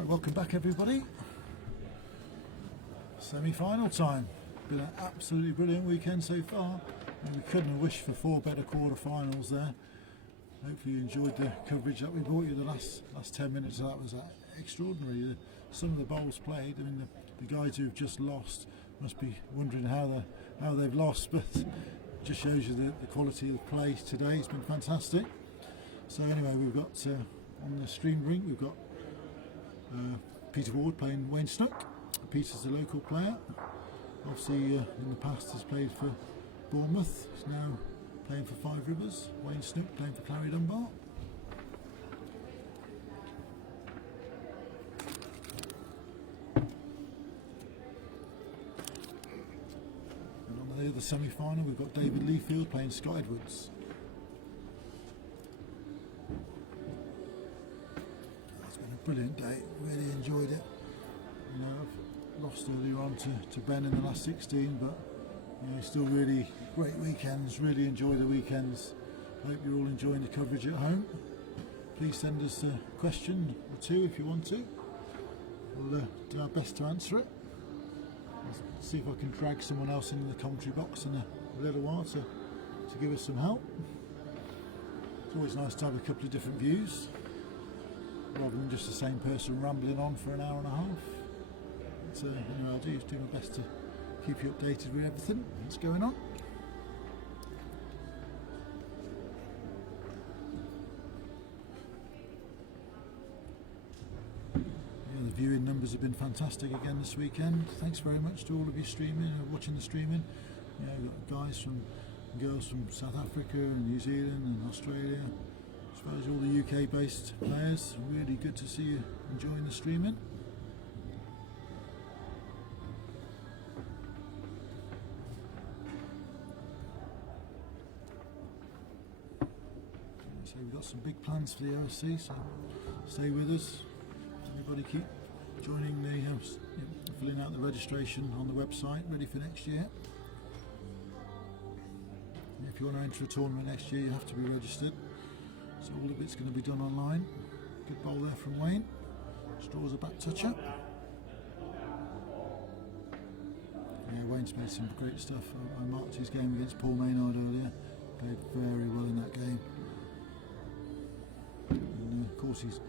Right, welcome back everybody. Semi-final time. Been an absolutely brilliant weekend so far. And we couldn't have wished for 4 better quarter-finals there. Hopefully you enjoyed the coverage that we brought you. The last 10 minutes of that was extraordinary. Some of the bowls played. I mean, the guys who've just lost must be wondering how they've lost, but it just shows you the quality of play today. It's been fantastic. So anyway, we've got on the stream ring we've got Peter Ward playing Wayne Snook. Peter's a local player. Obviously, in the past has played for Bournemouth. He's now playing for Five Rivers. Wayne Snook playing for Clarrie Dunbar. And on the other semi-final, we've got David Leafield playing Scott Edwards. It's been a brilliant day. Really enjoyed it. You know, I've lost earlier on to Ben in the last 16, but you know, still really great weekends. Really enjoy the weekends. Hope you're all enjoying the coverage at home. Please send us a question or two if you want to. We'll do our best to answer it. Let's see if I can drag someone else into the commentary box in a little while to give us some help. It's always nice to have a couple of different views rather than just the same person rambling on for an hour and a half. So anyway, I'll do my best to keep you updated with everything that's going on. Yeah, the viewing numbers have been fantastic again this weekend. Thanks very much to all of you streaming and watching the streaming. You know, we've got guys and girls from South Africa and New Zealand and Australia, as well as all the UK based players. Really good to see you enjoying the streaming. So we've got some big plans for the OSC, so stay with us. Everybody keep joining the, filling out the registration on the website, ready for next year. If you want to enter a tournament next year, you have to be registered. So all of it's going to be done online. Good bowl there from Wayne. Straws a back toucher. Yeah, Wayne's made some great stuff. I marked his game against Paul Maynard earlier. Played very well in that game. And of course he's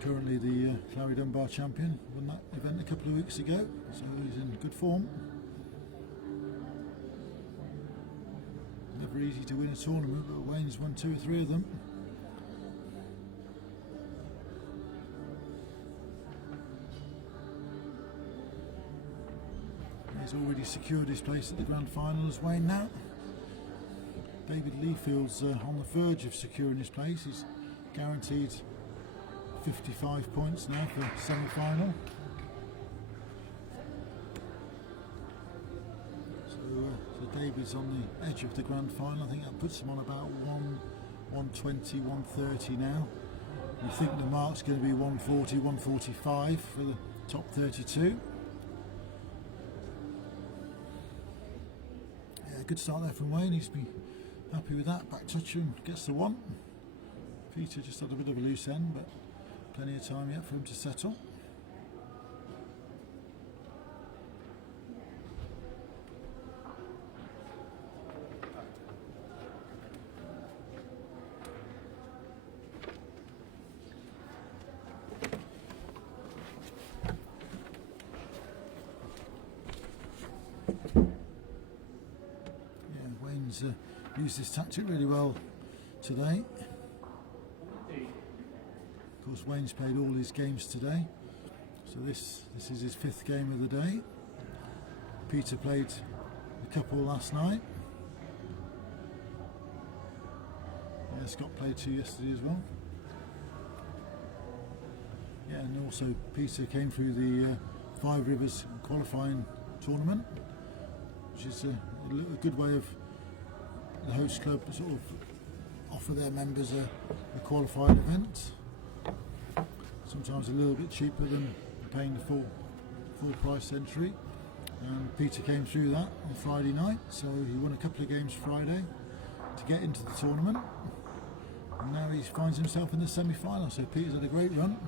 currently the Clarrie Dunbar champion. Won that event a couple of weeks ago, so he's in good form. Never easy to win a tournament, but Wayne's won 2 or 3 of them. He's already secured his place at the grand final as Wayne now. David Leafield's on the verge of securing his place. He's guaranteed 55 points now for semi-final. So David's on the edge of the grand final. I think that puts him on about 120, 130 now. We think the mark's going to be 140, 145 for the top 32. Yeah, good start there from Wayne. He's been happy with that. Back toucher and gets the 1. Peter just had a bit of a loose end, but plenty of time yet for him to settle. Yeah, Wayne's used this tactic really well today. Of course, Wayne's played all his games today, so this is his 5th game of the day. Peter played a couple last night. Yeah, Scott played 2 yesterday as well. Yeah, and also Peter came through the Five Rivers qualifying tournament, which is a good way of the host club to sort of offer their members a qualifying event. Sometimes a little bit cheaper than paying the full price entry. And Peter came through that on Friday night, so he won a couple of games Friday to get into the tournament. And now he finds himself in the semi-final, so Peter's had a great run.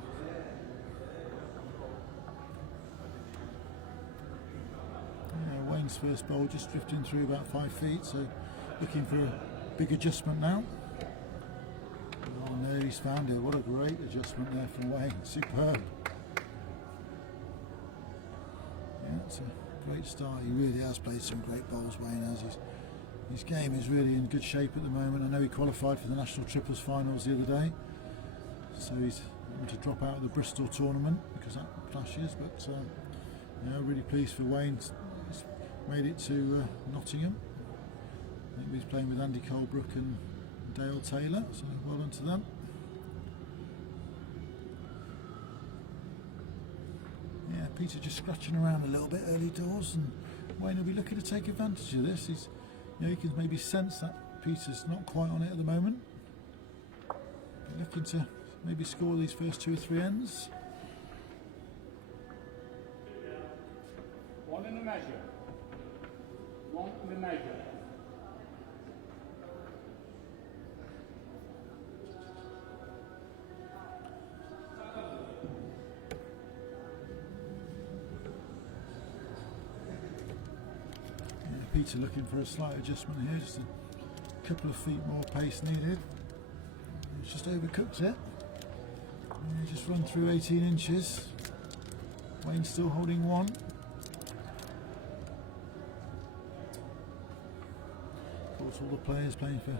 Wayne's first bowl just drifting through about 5 feet, so looking for a big adjustment now. Oh no, he's found it. What a great adjustment there from Wayne. Superb. Yeah, it's a great start. He really has played some great bowls, Wayne has. His game is really in good shape at the moment. I know he qualified for the National Triples finals the other day, so he's going to drop out of the Bristol tournament because that clashes, but yeah, really pleased for Wayne. He's made it to Nottingham. I think he's playing with Andy Colebrook and Dale Taylor, so well done to them. Yeah, Peter just scratching around a little bit early doors, and Wayne will be looking to take advantage of this. You can maybe sense that Peter's not quite on it at the moment. Looking to maybe score these first 2 or 3 ends. One in the measure. One in the measure. Peter looking for a slight adjustment here, just a couple of feet more pace needed. He's just overcooked it. Just run through 18 inches. Wayne's still holding 1. Of course, all the players playing for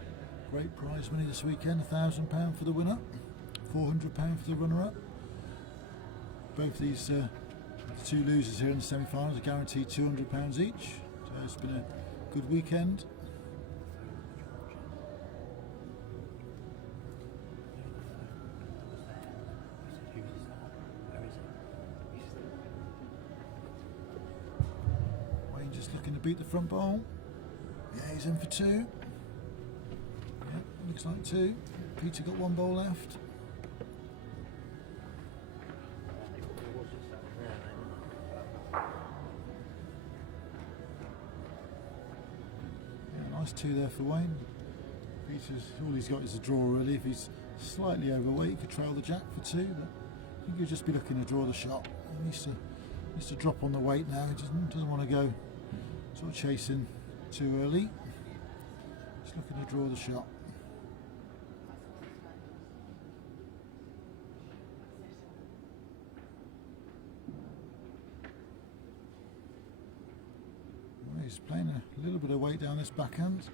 great prize money this weekend. £1,000 for the winner, £400 for the runner-up. Both these the 2 losers here in the semi-finals are guaranteed £200 each. So it's been a good weekend. Wayne just looking to beat the front bowl. Yeah, he's in for 2. Yeah, looks like 2. Peter got 1 bowl left. Nice 2 there for Wayne. Peter's all he's got is a draw really. If he's slightly overweight, he could trail the jack for 2, but I think he'll just be looking to draw the shot. He needs to drop on the weight now. He doesn't want to go sort of chasing too early. Just looking to draw the shot. He's playing a little bit of weight down this backhand.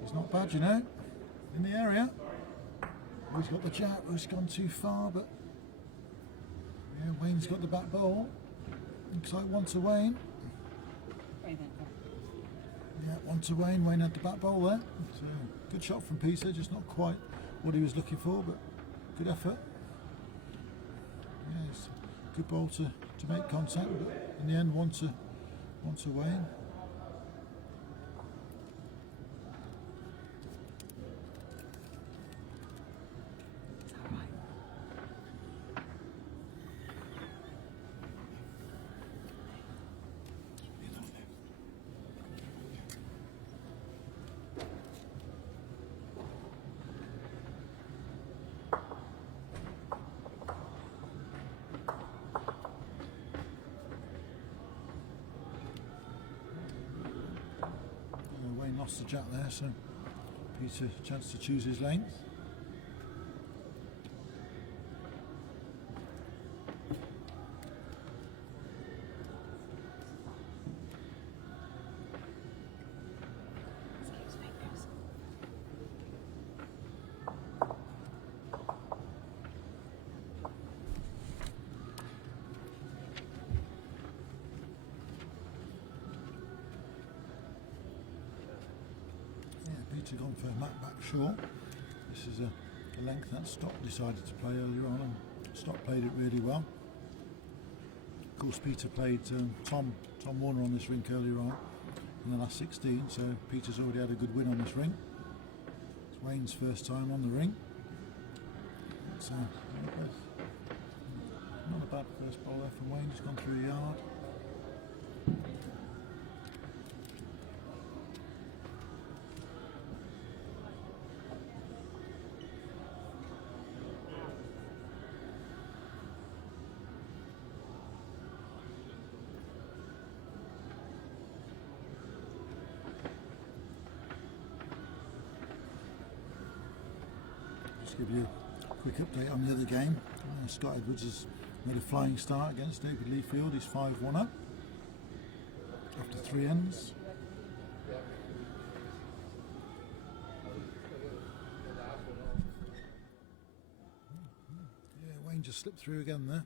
He's not bad, you know, in the area. He's got the jab, he's gone too far, but yeah, Wayne's got the back bowl. Looks like 1 to Wayne. Yeah, 1 to Wayne. Wayne had the back bowl there. So good shot from Peter, just not quite what he was looking for, but good effort. Yeah, it's a good bowl to make contact, but in the end, 1 to Wayne. Wayne lost the jack there, so Peter a chance to choose his length. Peter gone for Matt back short. This is a length that Stock decided to play earlier on, and Stock played it really well. Of course, Peter played Tom Warner on this rink earlier on in the last 16, so Peter's already had a good win on this rink. It's Wayne's first time on the rink. It's not a bad first ball there from Wayne, just gone through the yard. Just give you a quick update on the other game. Scott Edwards has made a flying start against David Leafield. He's 5-1 up after 3 ends. Yeah, Wayne just slipped through again there.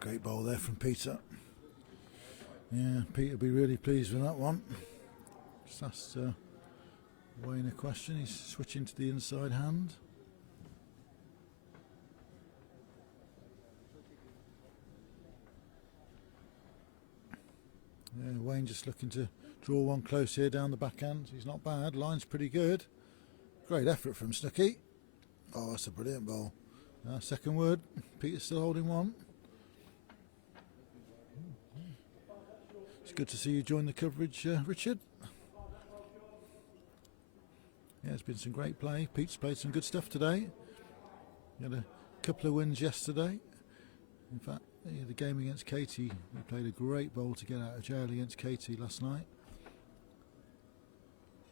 Great bowl there from Peter. Yeah, Peter will be really pleased with that one. Just asked Wayne a question. He's switching to the inside hand. Yeah, Wayne just looking to draw one close here down the backhand. He's not bad. Line's pretty good. Great effort from Snooky. Oh, that's a brilliant bowl. Second word. Peter's still holding one. It's good to see you join the coverage, Richard. Yeah, it's been some great play. Pete's played some good stuff today. He had a couple of wins yesterday. In fact, the game against Katie, he played a great bowl to get out of jail against Katie last night.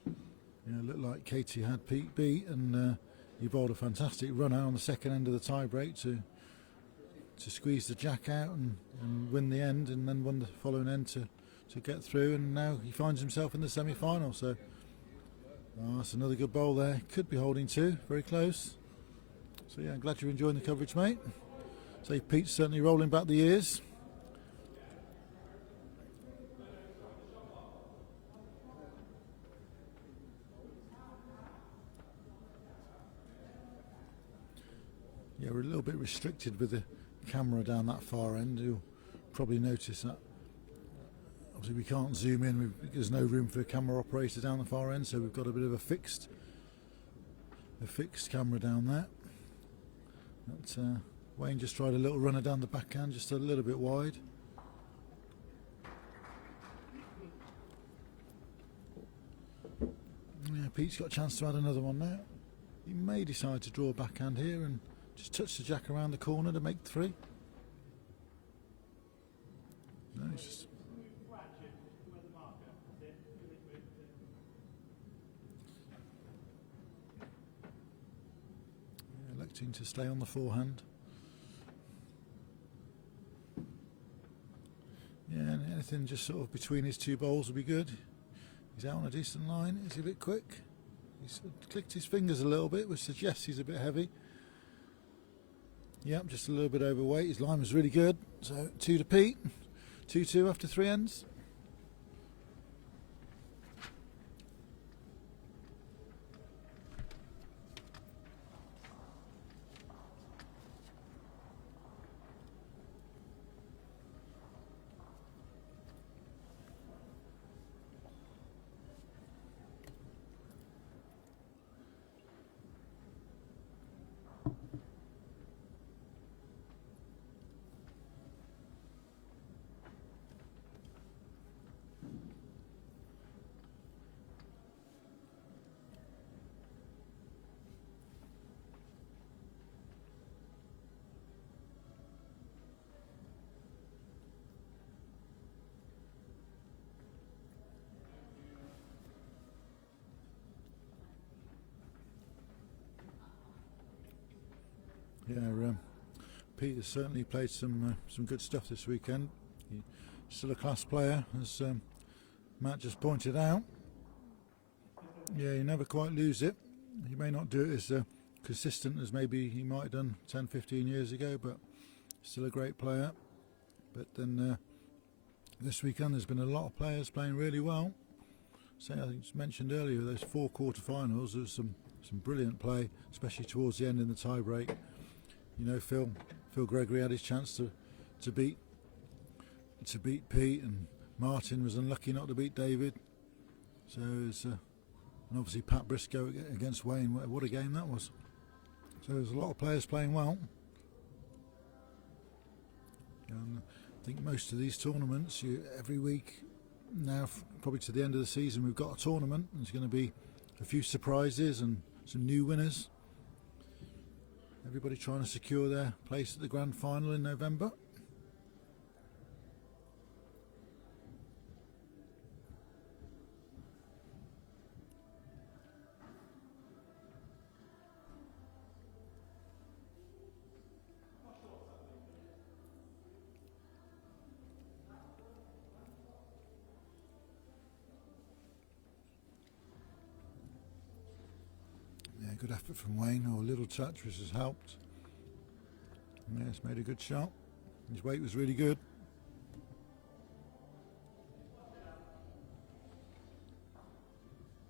Yeah, it looked like Katie had Pete beat, and he bowled a fantastic runner on the second end of the tie break to squeeze the jack out and win the end, and then won the following end to get through, and now he finds himself in the semi-final. So that's another good bowl there. Could be holding 2, very close. So yeah, I'm glad you're enjoying the coverage, mate. So Pete's certainly rolling back the years. Yeah, we're a little bit restricted with the camera down that far end. You'll probably notice that. Obviously we can't zoom in, there's no room for a camera operator down the far end, so we've got a bit of a fixed camera down there. But, Wayne just tried a little runner down the backhand, just a little bit wide. Yeah, Pete's got a chance to add another one now. He may decide to draw a backhand here and just touch the jack around the corner to make 3. No, he's just... electing to stay on the forehand. Yeah, and anything just sort of between his 2 bowls would be good. He's out on a decent line. Is he a bit quick? He's clicked his fingers a little bit, which suggests he's a bit heavy. Yep, just a little bit overweight. His line was really good. So 2 to Pete. 2-2 after 3 ends. Yeah, Peter's certainly played some good stuff this weekend. He's still a class player, as Matt just pointed out. Yeah, you never quite lose it. He may not do it as consistent as maybe he might have done 10-15 years ago, but still a great player. But then this weekend there's been a lot of players playing really well. So I think it's mentioned earlier, those 4 quarter-finals, there was some brilliant play, especially towards the end in the tie-break. You know, Phil Gregory had his chance to beat Pete, and Martin was unlucky not to beat David. So it's and obviously Pat Briscoe against Wayne. What a game that was! So there's a lot of players playing well. And I think most of these tournaments, every week now, probably to the end of the season, we've got a tournament. There's going to be a few surprises and some new winners. Everybody trying to secure their place at the grand final in November. Yeah, good effort from Wayne, or a little touch which has helped. Yeah, it's made a good shot. His weight was really good.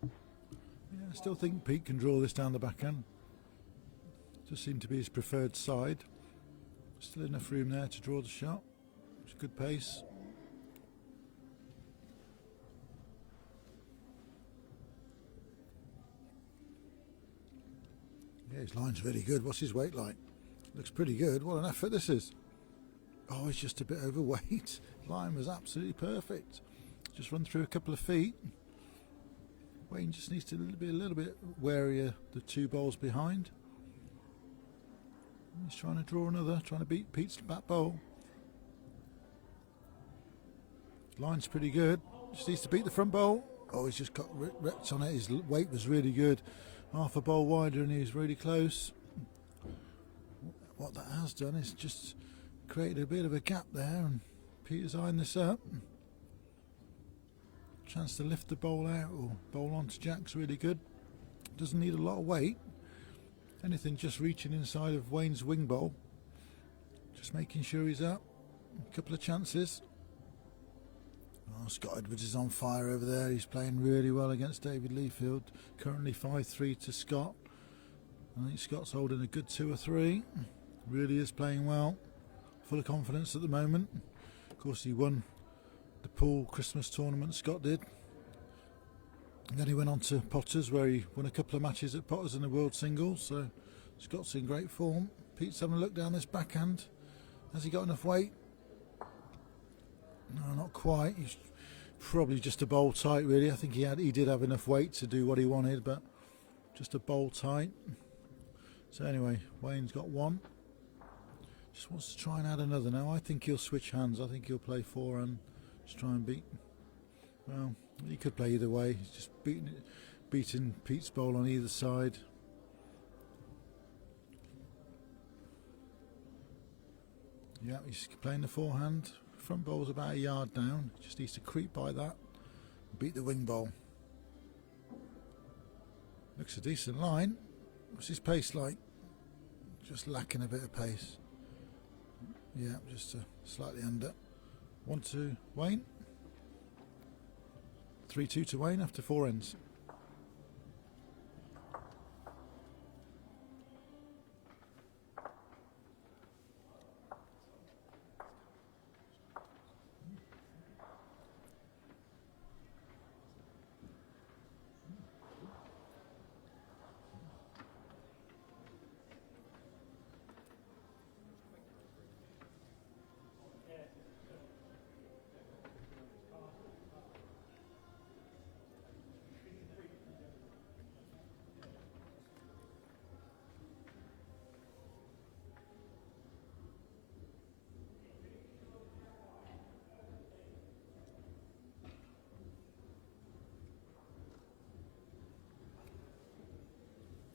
Yeah, I still think Pete can draw this down the backhand. Just seemed to be his preferred side. Still enough room there to draw the shot. It's good pace. Yeah, his line's really good. What's his weight like? Looks pretty good. What an effort this is. Oh, he's just a bit overweight. Line was absolutely perfect. Just run through a couple of feet. Wayne just needs to be a little bit wary of the two bowls behind. He's trying to draw another, trying to beat Pete's back bowl. Line's pretty good. Just needs to beat the front bowl. Oh, he's just got wrecked on it. His weight was really good. Half a bowl wider and he was really close. What that has done is just created a bit of a gap there, and Peter's eyeing this up. Chance to lift the bowl out or bowl onto Jack's really good. Doesn't need a lot of weight. Anything just reaching inside of Wayne's wing bowl. Just making sure he's up. A couple of chances. Oh, Scott Edwards is on fire over there. He's playing really well against David Leafield. Currently 5-3 to Scott. I think Scott's holding a good 2 or 3. Really is playing well. Full of confidence at the moment. Of course, he won the pool Christmas tournament, Scott did. And then he went on to Potters, where he won a couple of matches at Potters in the World Singles. So Scott's in great form. Pete's having a look down this backhand. Has he got enough weight? No, not quite. He's probably just a bowl tight, really. I think he did have enough weight to do what he wanted, but just a bowl tight. So anyway, Wayne's got one. Just wants to try and add another now. I think he'll switch hands. I think he'll play forehand. Just try and beat. Well, he could play either way. He's just beating Pete's bowl on either side. Yeah, he's playing the forehand. Front bowl's about a yard down. Just needs to creep by that. Beat the wing bowl. Looks a decent line. What's his pace like? Just lacking a bit of pace. Yeah, just slightly under. 1-2 Wayne. 3-2 to Wayne after 4 ends.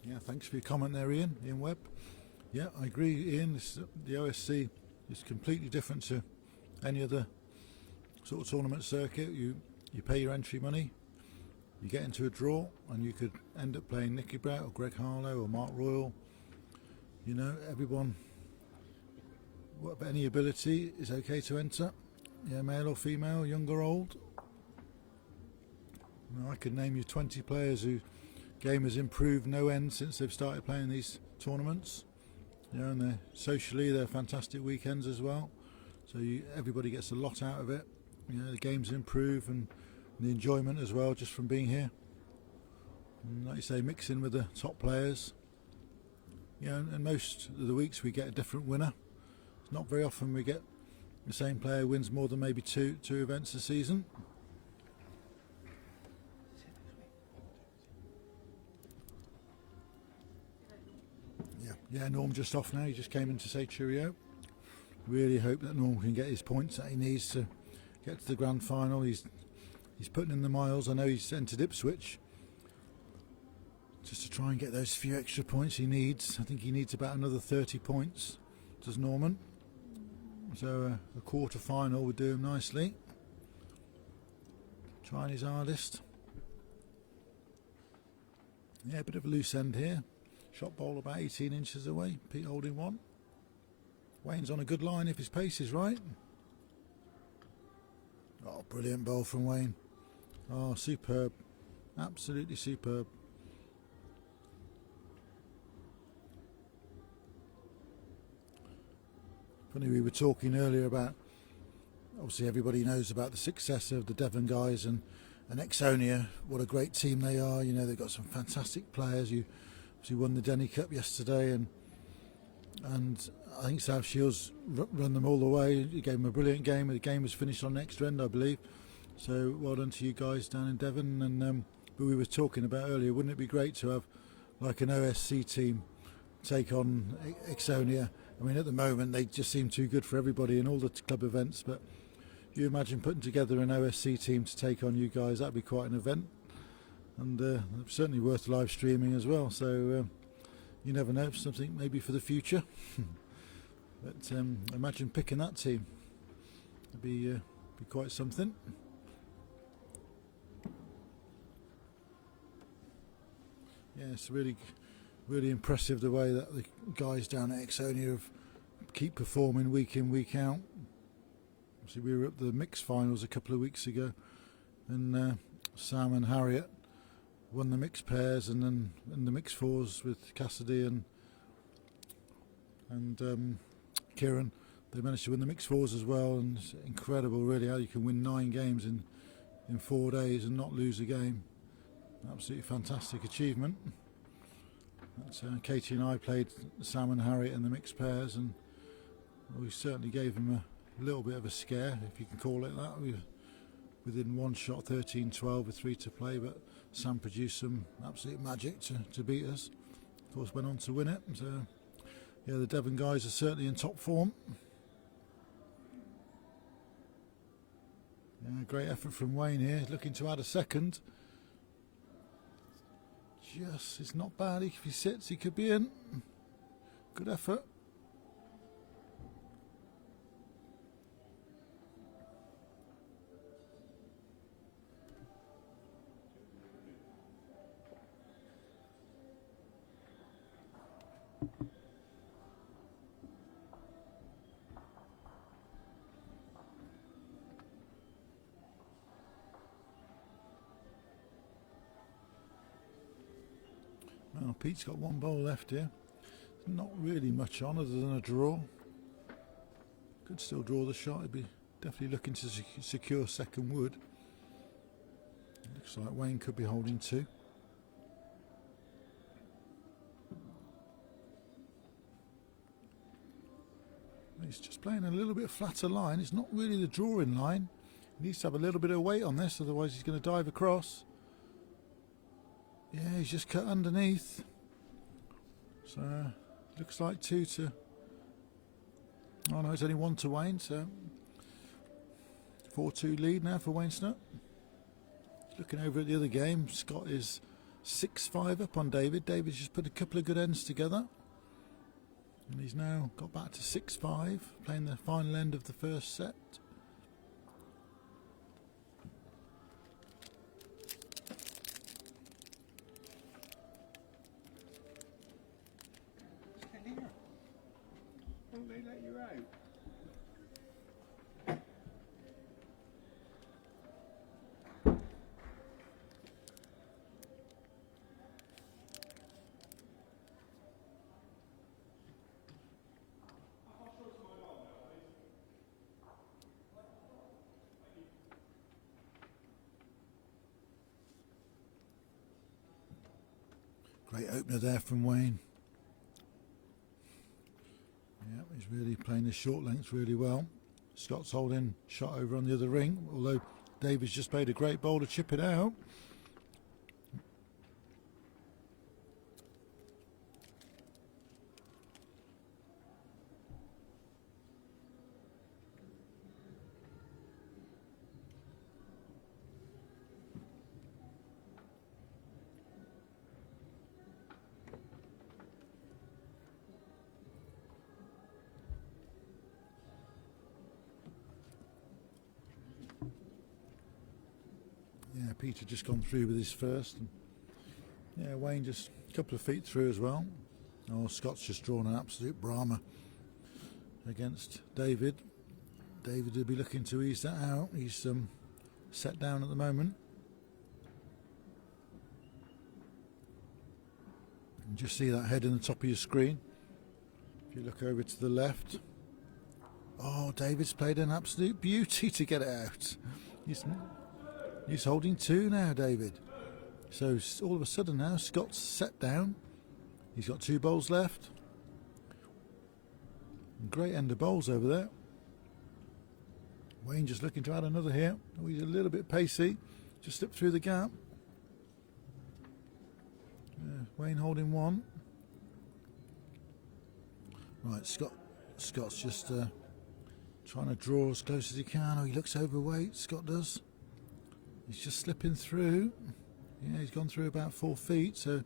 Yeah, thanks for your comment there, Ian Webb. Yeah, I agree, Ian. The OSC is completely different to any other sort of tournament circuit. You pay your entry money, you get into a draw, and you could end up playing Nicky Brett or Greg Harlow or Mark Royal. You know, everyone, any ability is okay to enter. Yeah, male or female, young or old. Now, I could name you 20 players who game has improved no end since they've started playing these tournaments. You know, and they're fantastic weekends as well. So everybody gets a lot out of it. You know, the games improve and the enjoyment as well just from being here. And like you say, mixing with the top players. You know, and most of the weeks we get a different winner. It's not very often we get, the same player wins more than maybe two events a season. Yeah, Norm just off now. He just came in to say cheerio. Really hope that Norm can get his points that he needs to get to the grand final. He's putting in the miles. I know he's entered Ipswich just to try and get those few extra points he needs. I think he needs about another 30 points, does Norman. So a quarter final would do him nicely. Trying his hardest. Yeah, a bit of a loose end here. Shot ball about 18 inches away. Pete holding one. Wayne's on a good line if his pace is right. Oh, brilliant bowl from Wayne. Oh, superb. Absolutely superb. Funny, we were talking earlier about, obviously everybody knows about the success of the Devon guys and Exonia. What a great team they are. You know, they've got some fantastic players. You obviously won the Denny Cup yesterday, and I think South Shields run them all the way. He gave them a brilliant game. The game was finished on next end, I believe. So well done to you guys down in Devon. And but we were talking about earlier, wouldn't it be great to have like an OSC team take on Exonia? I mean, at the moment they just seem too good for everybody in all the club events. But you imagine putting together an OSC team to take on you guys? That'd be quite an event, and certainly worth live streaming as well. So you never know, something maybe for the future. But imagine picking that team. It'd be quite something. Yeah, it's really impressive the way that the guys down at Exonia keep performing week in, week out. Obviously, we were at the mixed finals a couple of weeks ago, and Sam and Harriet won the mixed pairs, and then in the mixed fours with Cassidy and Kieran, they managed to win the mixed fours as well. And it's incredible, really, how you can win 9 games in 4 days and not lose a game. Absolutely fantastic achievement. Katie and I played Sam and Harriet in the mixed pairs, and we certainly gave them a little bit of a scare, if you can call it that. We were within one shot, 13-12 with 3 to play, but Sam produced some absolute magic to beat us. Of course, went on to win it. So yeah, the Devon guys are certainly in top form. Yeah, great effort from Wayne here, looking to add a second. Yes, it's not bad. If he sits, he could be in. Good effort. Well, Pete's got one bowl left here. Not really much on other than a draw. Could still draw the shot. He'd be definitely looking to secure second wood. Looks like Wayne could be holding 2. He's just playing a little bit flatter line. It's not really the drawing line. He needs to have a little bit of weight on this, otherwise he's going to dive across. Yeah, he's just cut underneath. So looks like 2 to. Oh no, it's only 1 to Wayne. So 4-2 lead now for Wayne Snook. Looking over at the other game, Scott is 6-5 up on David. David's just put a couple of good ends together, and he's now got back to 6-5, playing the final end of the first set. Won't they let you out? Great opener there from Wayne. Yeah, he's really playing his short lengths really well. Scott's holding shot over on the other ring, although David's just played a great bowl to chip it out. Yeah, Peter just gone through with his first. And yeah, Wayne just a couple of feet through as well. Oh, Scott's just drawn an absolute Brahma against David. David will be looking to ease that out. He's set down at the moment. You can just see that head in the top of your screen. If you look over to the left. Oh, David's played an absolute beauty to get it out. He's holding 2 now, David. So all of a sudden now, Scott's set down. He's got 2 bowls left. Great end of bowls over there. Wayne just looking to add another here. Oh, he's a little bit pacey. Just slipped through the gap. Wayne holding 1. Right, Scott's just trying to draw as close as he can. Oh, he looks overweight, Scott does. He's just slipping through. Yeah, he's gone through about 4 feet. So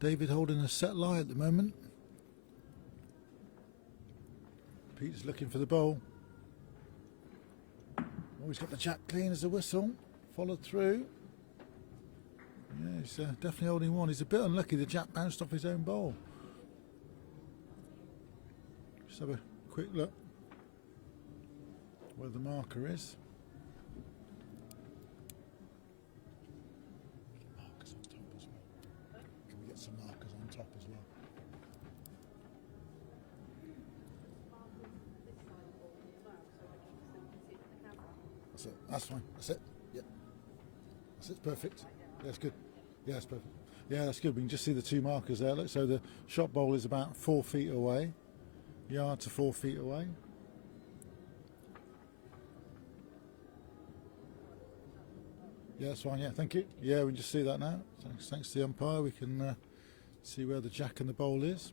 David holding a set lie at the moment. Peter's looking for the bowl. Oh, he's got the jack clean as a whistle. Followed through. Yeah, he's definitely holding 1. He's a bit unlucky. The jack bounced off his own bowl. Just have a quick look where the marker is. Markers on top as well. Can we get some markers on top as well? That's it. That's fine. That's it. Yep. That's it. Perfect. Yeah, that's good. Yeah, that's perfect. Yeah, that's good. We can just see the 2 markers there. Look, so the shot bowl is about 4 feet away. Yard to 4 feet away. Yeah, that's fine. Yeah, thank you. Yeah, we can just see that now. Thanks to the umpire, we can see where the jack and the bowl is.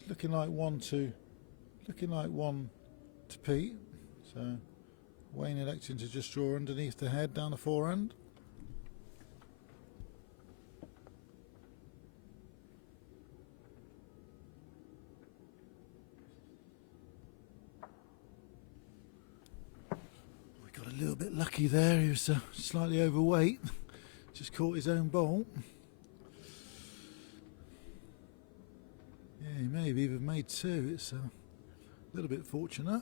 It's looking like 1 to Pete. So Wayne electing to just draw underneath the head down the forehand. A little bit lucky there. He was slightly overweight. Just caught his own bowl. Yeah, he may have even made 2. It's a little bit fortunate.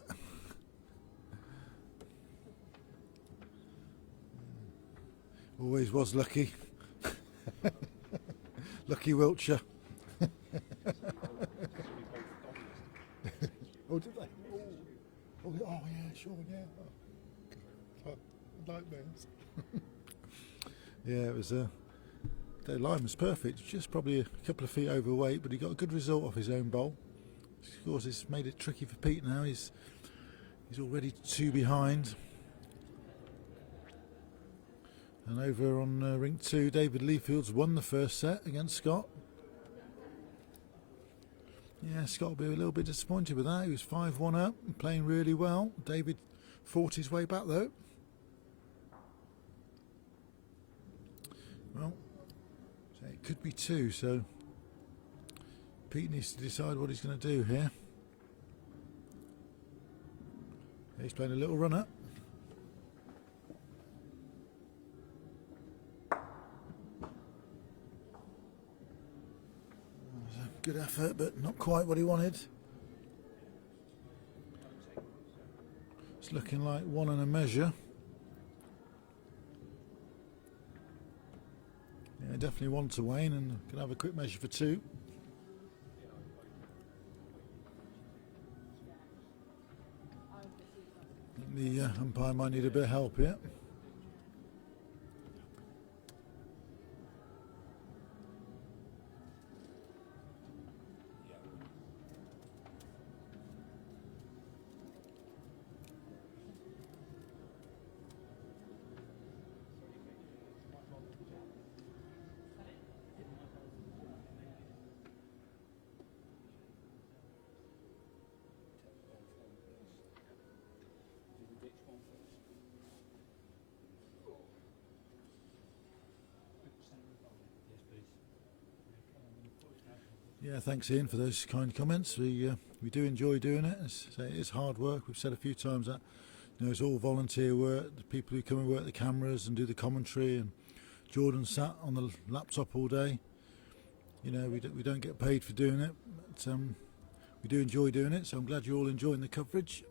Always was lucky. Lucky Wiltshire. Oh, did they? Oh yeah, sure, yeah. Nightmares. Yeah, it was the line was perfect, just probably a couple of feet overweight, but he got a good result off his own bowl. Of course, it's made it tricky for Pete now. He's already 2 behind. And over on ring 2, David Leafield's won the first set against Scott. Yeah, Scott will be a little bit disappointed with that. He was 5-1 up and playing really well. David fought his way back though. Well, so it could be 2, so Pete needs to decide what he's going to do here. He's playing a little runner. Good effort, but not quite what he wanted. It's looking like 1 and a measure. Yeah, definitely 1 to Wayne, and can have a quick measure for 2. I think the umpire might need a bit of help here. Yeah, thanks Ian for those kind comments. We do enjoy doing it. It's hard work. We've said a few times that it's all volunteer work. The people who come and work the cameras and do the commentary, and Jordan sat on the laptop all day. We don't get paid for doing it, but we do enjoy doing it. So I'm glad you're all enjoying the coverage.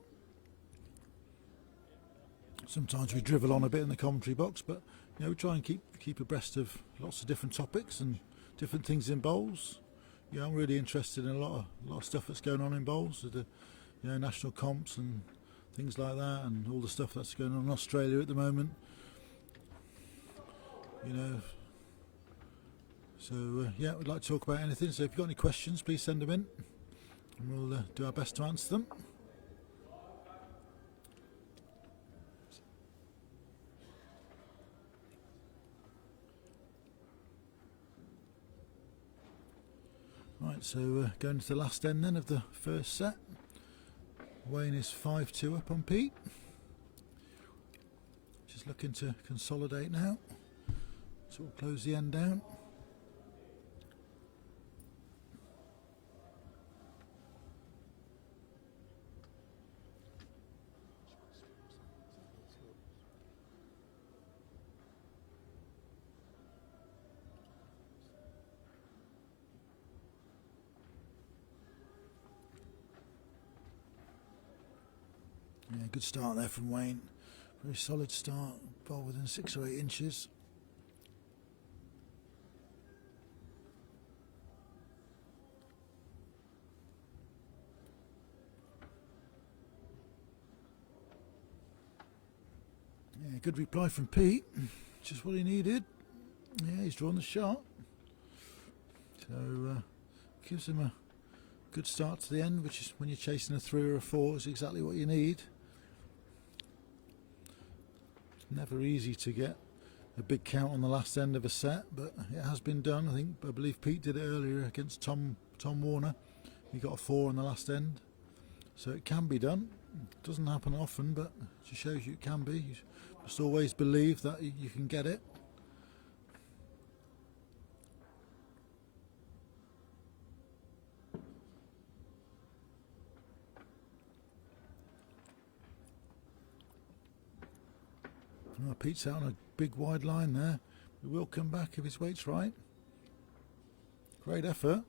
Sometimes we drivel on a bit in the commentary box, but we try and keep abreast of lots of different topics and different things in bowls. I'm really interested in a lot of stuff that's going on in bowls, the national comps and things like that, and all the stuff that's going on in Australia at the moment. So we'd like to talk about anything. So if you've got any questions, please send them in, and we'll do our best to answer them. Right, so going to the last end then of the first set. Wayne is 5-2 up on Pete. Just looking to consolidate now. So we'll close the end down. Yeah, good start there from Wayne. Very solid start, ball within 6 or 8 inches. Yeah, good reply from Pete. Just what he needed. Yeah, he's drawn the shot. So gives him a good start to the end, which is when you're chasing a 3 or a 4 is exactly what you need. Never easy to get a big count on the last end of a set, but it has been done. I believe Pete did it earlier against Tom Warner. He got a 4 on the last end, so it can be done. It doesn't happen often, but it just shows you it can be. You must always believe that you can get it. Oh, Pete's out on a big wide line there. He will come back if his weight's right. Great effort.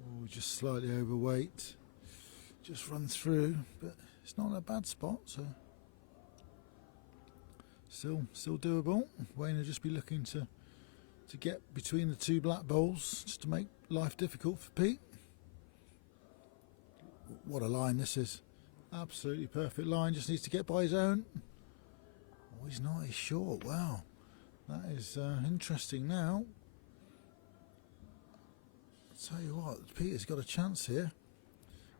Oh, just slightly overweight. Just run through, but it's not a bad spot, so still doable. Wayne will just be looking to get between the 2 black bowls just to make life difficult for Pete. What a line this is. Absolutely perfect line, just needs to get by his own. Oh, he's not, he's short. Wow, that is interesting now. I'll tell you what, Peter's got a chance here.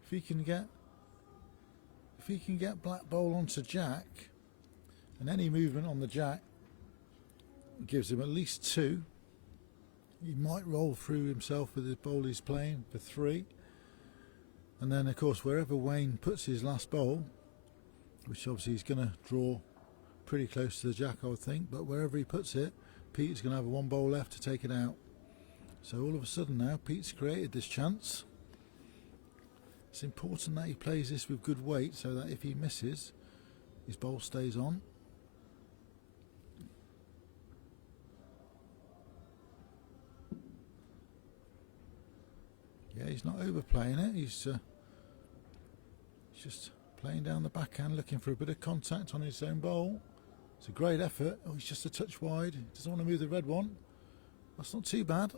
If he can get black bowl onto jack, and any movement on the jack gives him at least 2. He might roll through himself with the bowl he's playing for 3. And then, of course, wherever Wayne puts his last bowl, which obviously he's going to draw pretty close to the jack, I would think, but wherever he puts it, Pete's going to have 1 bowl left to take it out. So all of a sudden now, Pete's created this chance. It's important that he plays this with good weight so that if he misses, his bowl stays on. Yeah, he's not overplaying it. He's just playing down the backhand, looking for a bit of contact on his own bowl. It's a great effort. Oh, he's just a touch wide. Doesn't want to move the red one. That's not too bad.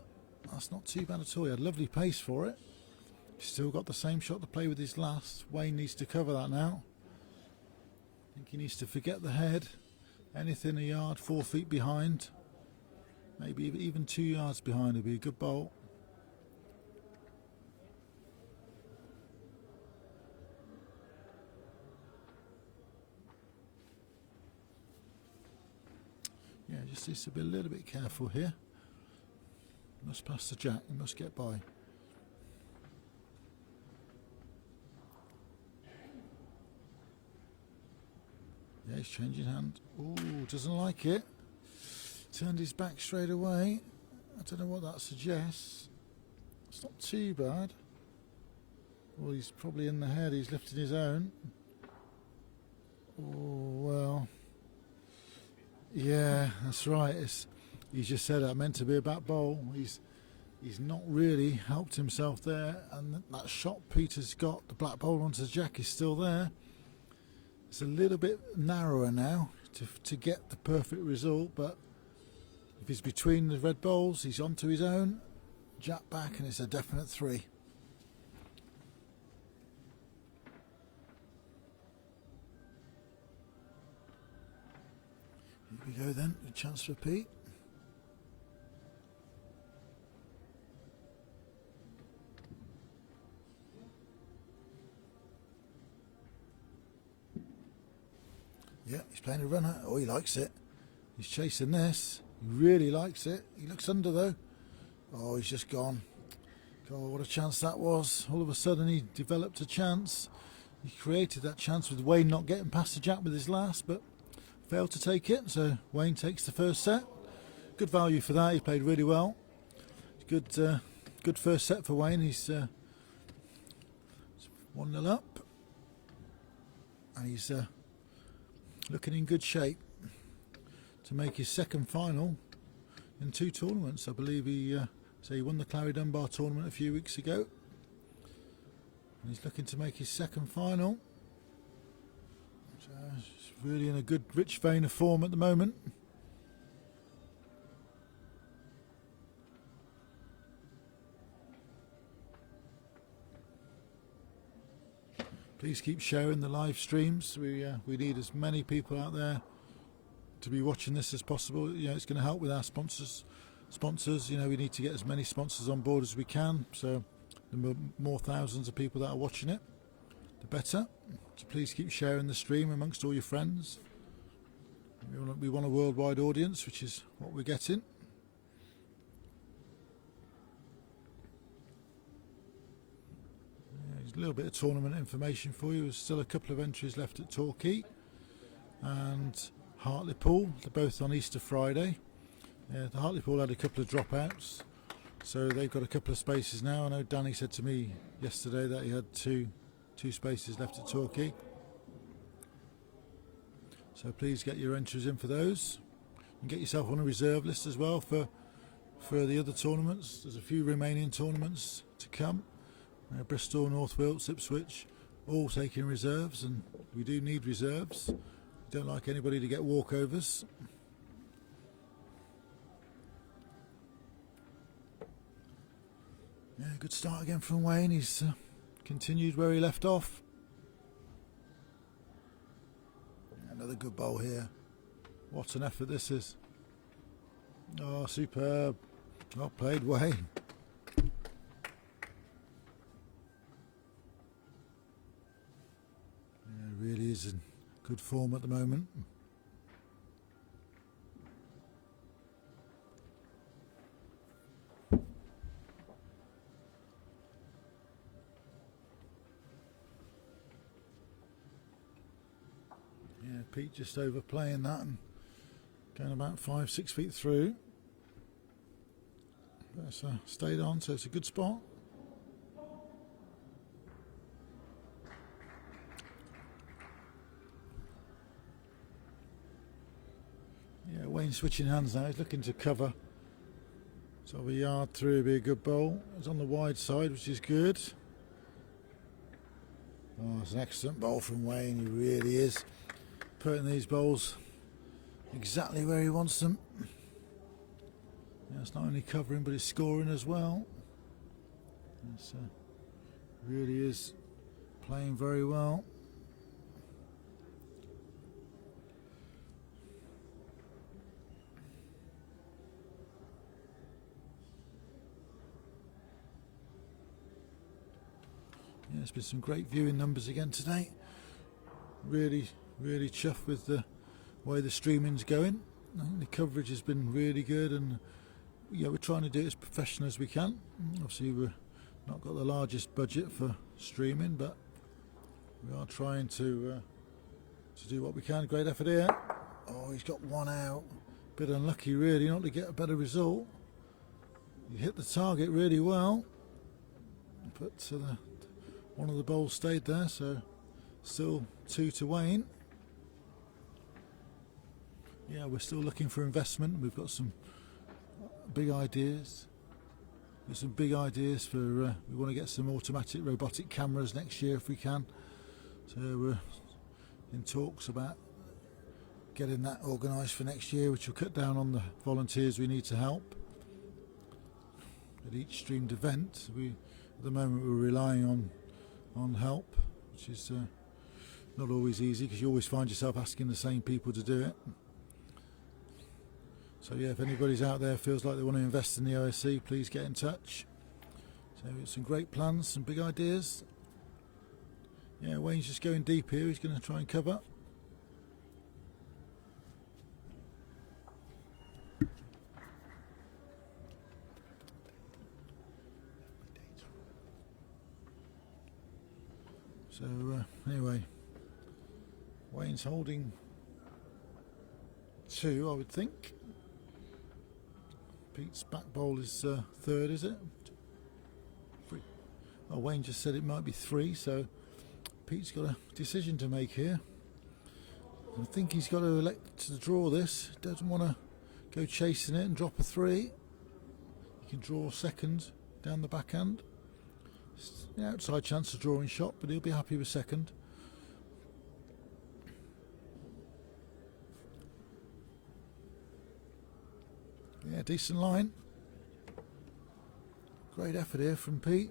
That's not too bad at all. He had lovely pace for it. He's still got the same shot to play with his last. Wayne needs to cover that now. I think he needs to forget the head. Anything a yard, 4 feet behind. Maybe even 2 yards behind would be a good bowl. Yeah, just needs to be a little bit careful here. Must pass the jack, he must get by. Yeah, he's changing hand. Oh, doesn't like it. Turned his back straight away. I don't know what that suggests. It's not too bad. Well, he's probably in the head. He's lifting his own. Oh, well. Yeah, that's right. He's just said that meant to be a back bowl. He's not really helped himself there, and that shot Peter's got, the black bowl onto the jack, is still there. It's a little bit narrower now to get the perfect result, but if he's between the red bowls, he's onto his own, jack back, and it's a definite 3. Here we go then, a chance for Pete. Yeah, he's playing a runner. Oh, he likes it. He's chasing this. He really likes it. He looks under though. Oh, he's just gone. God, what a chance that was. All of a sudden he developed a chance. He created that chance with Wayne not getting past the jack with his last, but failed to take it. So Wayne takes the first set. Good value for that. He played really well. Good first set for Wayne. He's 1-0 up. And he's looking in good shape to make his second final in 2 tournaments. I believe he won the Clary Dunbar tournament a few weeks ago, and he's looking to make his second final. So he's really in a good rich vein of form at the moment. Please keep sharing the live streams. We need as many people out there to be watching this as possible. You know, it's going to help with our sponsors. You know, we need to get as many sponsors on board as we can. So the more thousands of people that are watching it, the better. So please keep sharing the stream amongst all your friends. We want a worldwide audience, which is what we're getting. A little bit of tournament information for you. There's still a couple of entries left at Torquay and Hartlepool. They're both on Easter Friday. The Hartlepool had a couple of dropouts, so they've got a couple of spaces now. I know Danny said to me yesterday that he had two spaces left at Torquay. So please get your entries in for those. And get yourself on a reserve list as well for the other tournaments. There's a few remaining tournaments to come. Bristol, North Wilts, Ipswich, all taking reserves, and we do need reserves. We don't like anybody to get walkovers. Yeah, good start again from Wayne. He's continued where he left off. Another good bowl here. What an effort this is. Oh, superb. Well played, Wayne. Really is in good form at the moment. Yeah, Pete just overplaying that and going about 5-6 feet through. But it's stayed on, so it's a good spot. Yeah, Wayne switching hands now. He's looking to cover. So a yard through would be a good bowl. It's on the wide side, which is good. Oh, it's an excellent bowl from Wayne. He really is putting these bowls exactly where he wants them. Yeah, it's not only covering, but it's scoring as well. It's really is playing very well. Yeah, there's been some great viewing numbers again today. Really chuffed with the way the streaming's going. I think the coverage has been really good, and yeah, we're trying to do it as professional as we can. Obviously, we've not got the largest budget for streaming, but we are trying to do what we can. Great effort here. Oh, he's got one out. Bit unlucky, really, not to get a better result. He hit the target really well. but one of the bowls stayed there, so still 2 to Wayne. Yeah, we're still looking for investment. We've got some big ideas. There's some big ideas for, we want to get some automatic robotic cameras next year if we can. So we're in talks about getting that organised for next year, which will cut down on the volunteers we need to help at each streamed event. At the moment we're relying on help, which is not always easy, because you always find yourself asking the same people to do it. So yeah, if anybody's out there feels like they want to invest in the OSC, please get in touch. So it's some great plans, some big ideas. Yeah, Wayne's just going deep here. He's going to try and cover. So anyway, Wayne's holding 2, I would think. Pete's back bowl is 3rd, is it? 3. Oh, Wayne just said it might be 3, so Pete's got a decision to make here. I think he's got to elect to draw this. Doesn't want to go chasing it and drop a 3. He can draw 2nd down the backhand. The outside chance of drawing shot, but he'll be happy with 2nd. Yeah, decent line. Great effort here from Pete.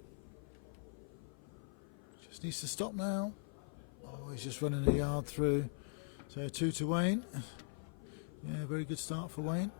Just needs to stop now. Oh, he's just running a yard through. So 2 to Wayne. Yeah, very good start for Wayne.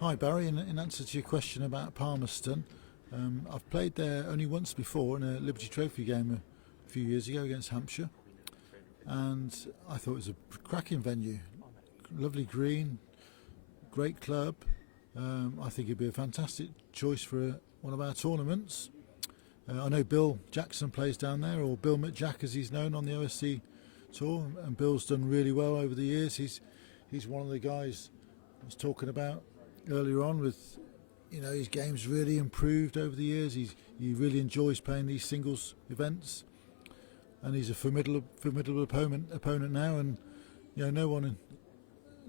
Hi Barry, in answer to your question about Palmerston, I've played there only once before in a Liberty Trophy game a few years ago against Hampshire, and I thought it was a cracking venue, lovely green, great club. I think it'd be a fantastic choice for one of our tournaments. I know Bill Jackson plays down there, or Bill McJack as he's known on the OSC tour, and Bill's done really well over the years. He's one of the guys I was talking about earlier on with, his game's really improved over the years. He really enjoys playing these singles events, and he's a formidable opponent now, and no one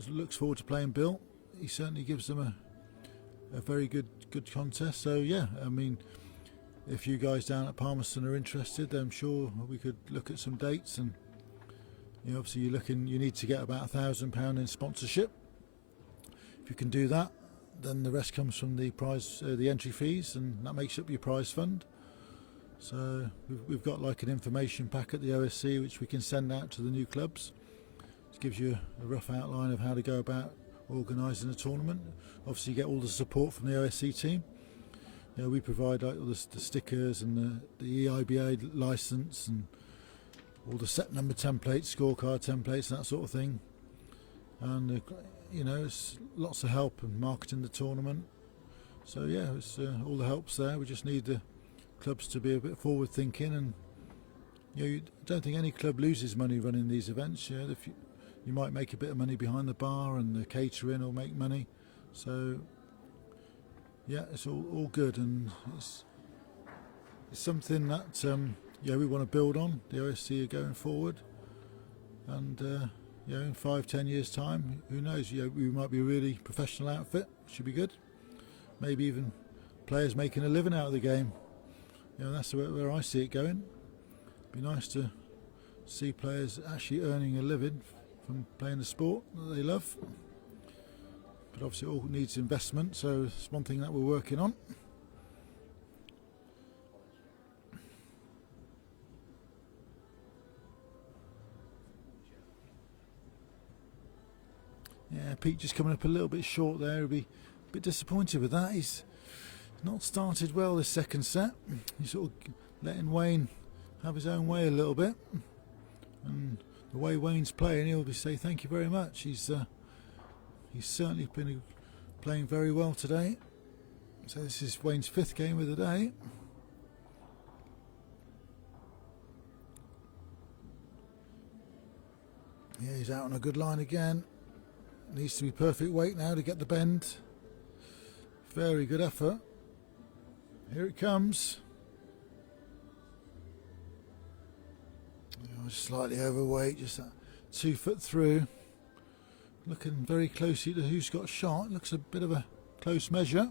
looks forward to playing Bill. He certainly gives them a very good contest. So yeah, I mean, if you guys down at Palmerston are interested, then I'm sure we could look at some dates, and obviously you need to get about £1,000 in sponsorship. If you can do that, then the rest comes from the prize, the entry fees, and that makes up your prize fund. So we've got like an information pack at the OSC which we can send out to the new clubs. It gives you a rough outline of how to go about organising a tournament. Obviously you get all the support from the OSC team. We provide like all the stickers and the EIBA licence and all the set number templates, scorecard templates and that sort of thing. And it's lots of help in marketing the tournament. So yeah, it's all the help's there. We just need the clubs to be a bit forward thinking, and I don't think any club loses money running these events. You might make a bit of money behind the bar, and the catering will make money. So yeah, it's all good, and it's something that we want to build on. The OSC are going forward, and in 5-10 years time, who knows, we might be a really professional outfit. Should be good. Maybe even players making a living out of the game. That's where I see it going. Be nice to see players actually earning a living from playing the sport that they love. But obviously it all needs investment, so it's one thing that we're working on. Yeah, Pete just coming up a little bit short there. He'll be a bit disappointed with that. He's not started well this second set. He's sort of letting Wayne have his own way a little bit, and the way Wayne's playing, he'll be say thank you very much. He's certainly been playing very well today. So this is Wayne's 5th game of the day. Yeah, he's out on a good line again. Needs to be perfect weight now to get the bend. Very good effort. Here it comes. Slightly overweight, just that 2 foot through. Looking very closely to who's got shot. Looks a bit of a close measure.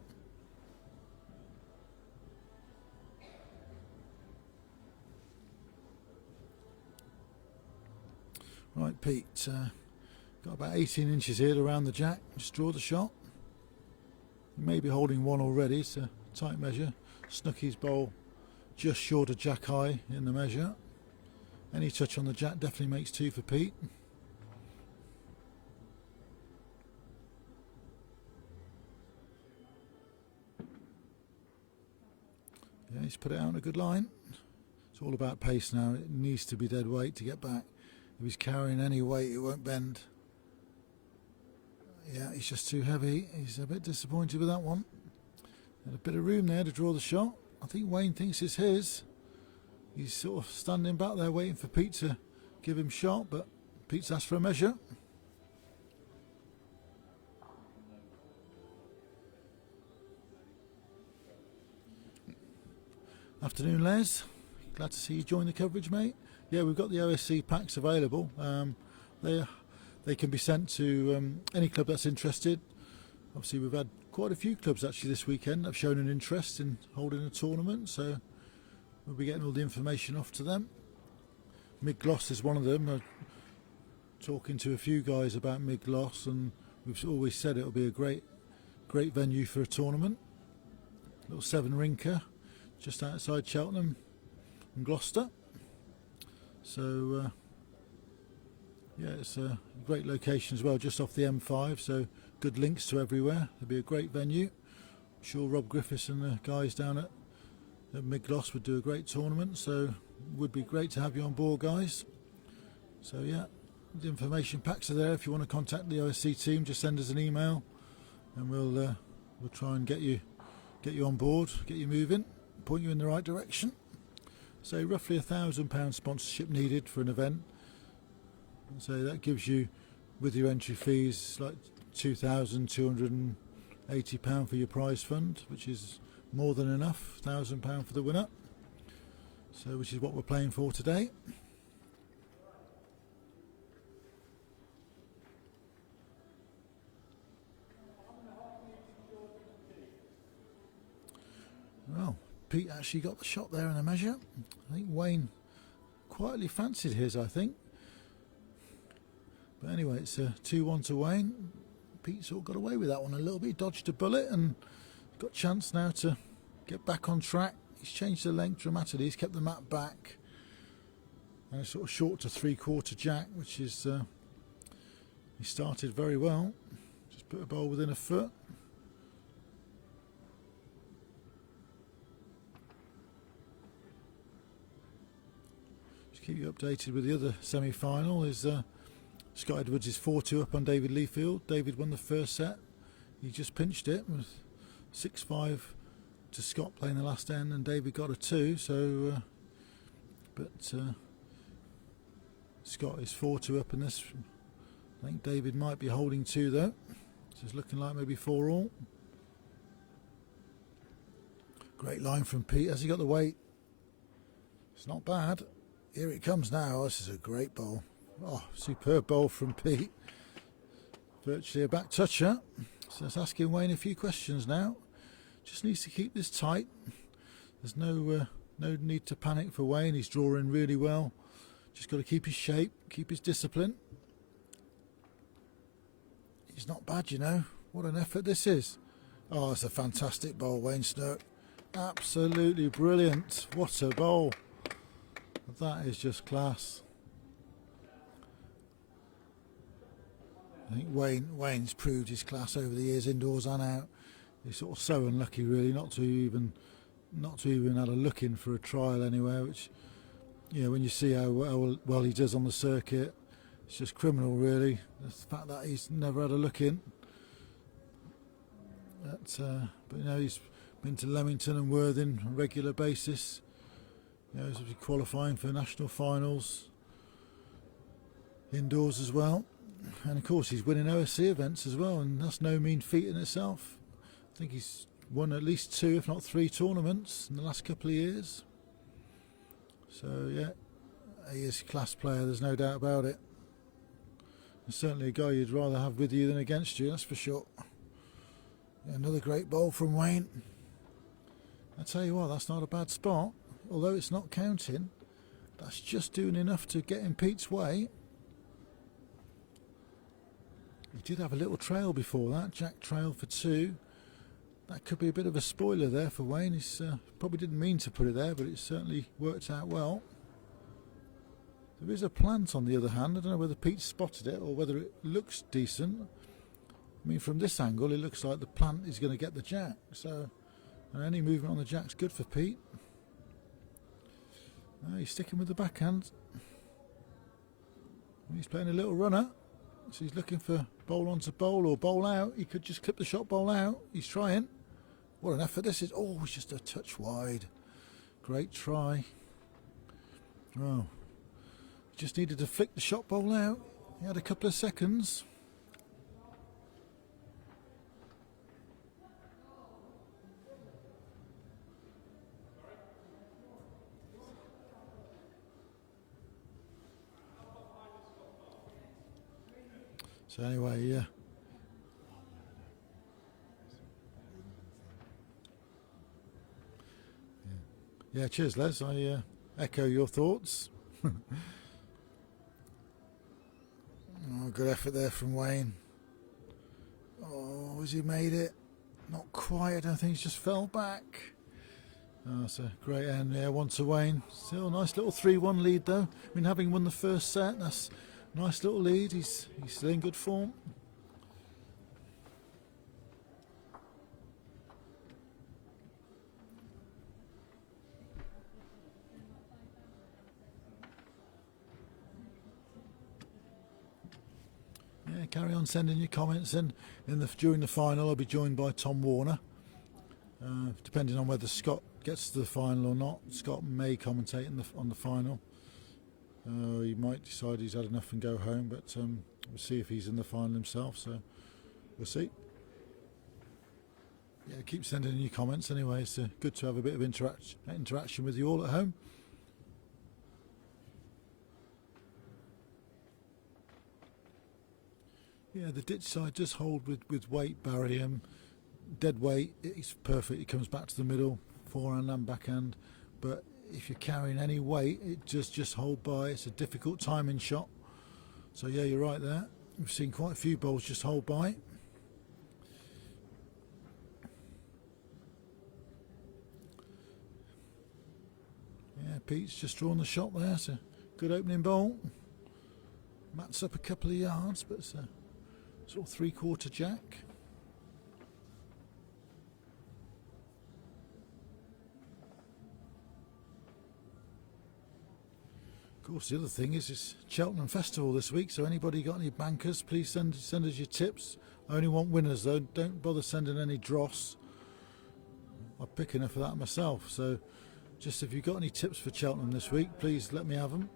Right, Pete, got about 18 inches here to round the jack. Just draw the shot. You may be holding one already, it's a tight measure. Snooky's bowl just short of jack high in the measure. Any touch on the jack definitely makes 2 for Pete. Yeah, he's put it out on a good line. It's all about pace now. It needs to be dead weight to get back. If he's carrying any weight, it won't bend. Yeah, he's just too heavy. He's a bit disappointed with that one. Had a bit of room there to draw the shot. I think Wayne thinks it's his. He's sort of standing back there waiting for Pete to give him shot, but Pete's asked for a measure. Afternoon, Les. Glad to see you join the coverage, mate. Yeah, we've got the OSC packs available. They can be sent to any club that's interested. Obviously, we've had quite a few clubs actually this weekend that have shown an interest in holding a tournament, so we'll be getting all the information off to them. Mid-Gloss is one of them. I'm talking to a few guys about Mid-Gloss, and we've always said it'll be a great venue for a tournament. Little 7-rinker just outside Cheltenham and Gloucester. So yeah, it's a great location as well, just off the M5, so good links to everywhere. It'll be a great venue. I'm sure Rob Griffiths and the guys down at Mid-Gloss would do a great tournament, so it would be great to have you on board, guys. So yeah, the information packs are there. If you want to contact the OSC team, just send us an email and we'll try and get you on board, get you moving, point you in the right direction. So roughly £1,000 sponsorship needed for an event. So that gives you, with your entry fees, like £2,280 for your prize fund, which is more than enough. £1,000 for the winner. So which is what we're playing for today. Well, Pete actually got the shot there in a measure. I think Wayne quietly fancied his, I think. But anyway, it's a 2-1 to Wayne. Pete sort of got away with that one a little bit. Dodged a bullet and got a chance now to get back on track. He's changed the length dramatically. He's kept the mat back. And it's sort of short to 3/4 jack, which is... he started very well. Just put a bowl within a foot. Keep you updated with the other semi-final. Is Scott Edwards is 4-2 up on David Leafield. David won the first set. He just pinched it with 6-5 to Scott playing the last end, and David got a 2. So, Scott is 4-2 up in this. I think David might be holding 2 though. So it's looking like maybe 4-all. Great line from Pete. Has he got the weight? It's not bad. Here it comes now. Oh, this is a great bowl. Oh, superb bowl from Pete. Virtually a back toucher. So it's asking Wayne a few questions now. Just needs to keep this tight. There's no need to panic for Wayne. He's drawing really well. Just got to keep his shape, keep his discipline. He's not bad, you know. What an effort this is. Oh, it's a fantastic bowl, Wayne Snook. Absolutely brilliant. What a bowl. That is just class. I think Wayne's proved his class over the years, indoors and out. He's sort of so unlucky, really, not to even had a look in for a trial anywhere. Which, you know, when you see how well he does on the circuit, It's just criminal, really. The fact that he's never had a look in. But you know, he's been to Leamington and Worthing on a regular basis. You know, he's qualifying for national finals, indoors as well. And of course he's winning OSC events as well, and that's no mean feat in itself. I think he's won at least 2 if not 3 tournaments in the last couple of years. So yeah, he is a class player, there's no doubt about it. And certainly a guy you'd rather have with you than against you, that's for sure. Yeah, another great bowl from Wayne. I tell you what, that's not a bad spot. Although it's not counting, that's just doing enough to get in Pete's way. He did have a little trail before that, Jack trail for 2. That could be a bit of a spoiler there for Wayne. He probably didn't mean to put it there, but it certainly worked out well. There is a plant on the other hand. I don't know whether Pete spotted it or whether it looks decent. I mean, from this angle it looks like the plant is going to get the jack, so and any movement on the jack's good for Pete. No, he's sticking with the backhand. He's playing a little runner, so he's looking for bowl onto bowl or bowl out. He could just clip the shot bowl out. He's trying. What an effort this is. Oh, it's just a touch wide. Great try. Oh, just needed to flick the shot bowl out. He had a couple of seconds. So anyway, yeah. Yeah, cheers Les, I echo your thoughts. Oh, good effort there from Wayne. Oh, has he made it? Not quite, I don't think he's just fell back. Oh, that's a great end, yeah, 1 to Wayne. Still a nice little 3-1 lead though. I mean, having won the first set, that's a nice little lead. He's still in good form. Yeah, carry on sending your comments in. During the final, I'll be joined by Tom Warner. Depending on whether Scott gets to the final or not, Scott may commentate on the final. He might decide he's had enough and go home, but we'll see if he's in the final himself. So we'll see. Yeah, keep sending in your comments anyway. It's good to have a bit of interaction with you all at home. Yeah, the ditch side does hold with weight, Barry. Dead weight, it's perfect. It comes back to the middle, forehand and backhand. But if you're carrying any weight, it just hold by. It's a difficult timing shot. So yeah, you're right there. We've seen quite a few bowls just hold by. Yeah, Pete's just drawn the shot there. It's a good opening bowl. Matt's up a couple of yards, but it's a sort of 3/4 jack. Of course, the other thing is it's Cheltenham Festival this week, so anybody got any bankers, please send us your tips. I only want winners though, don't bother sending any dross. I pick enough of that myself, so just if you've got any tips for Cheltenham this week, please let me have them.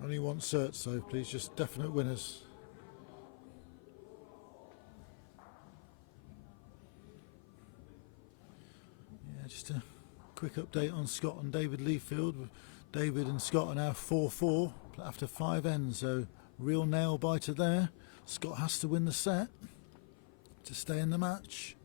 I only want certs, so please just definite winners. Yeah, just a quick update on Scott and David Leafield. David and Scott are now 4-4 after 5 ends, so real nail biter there. Scott has to win the set to stay in the match.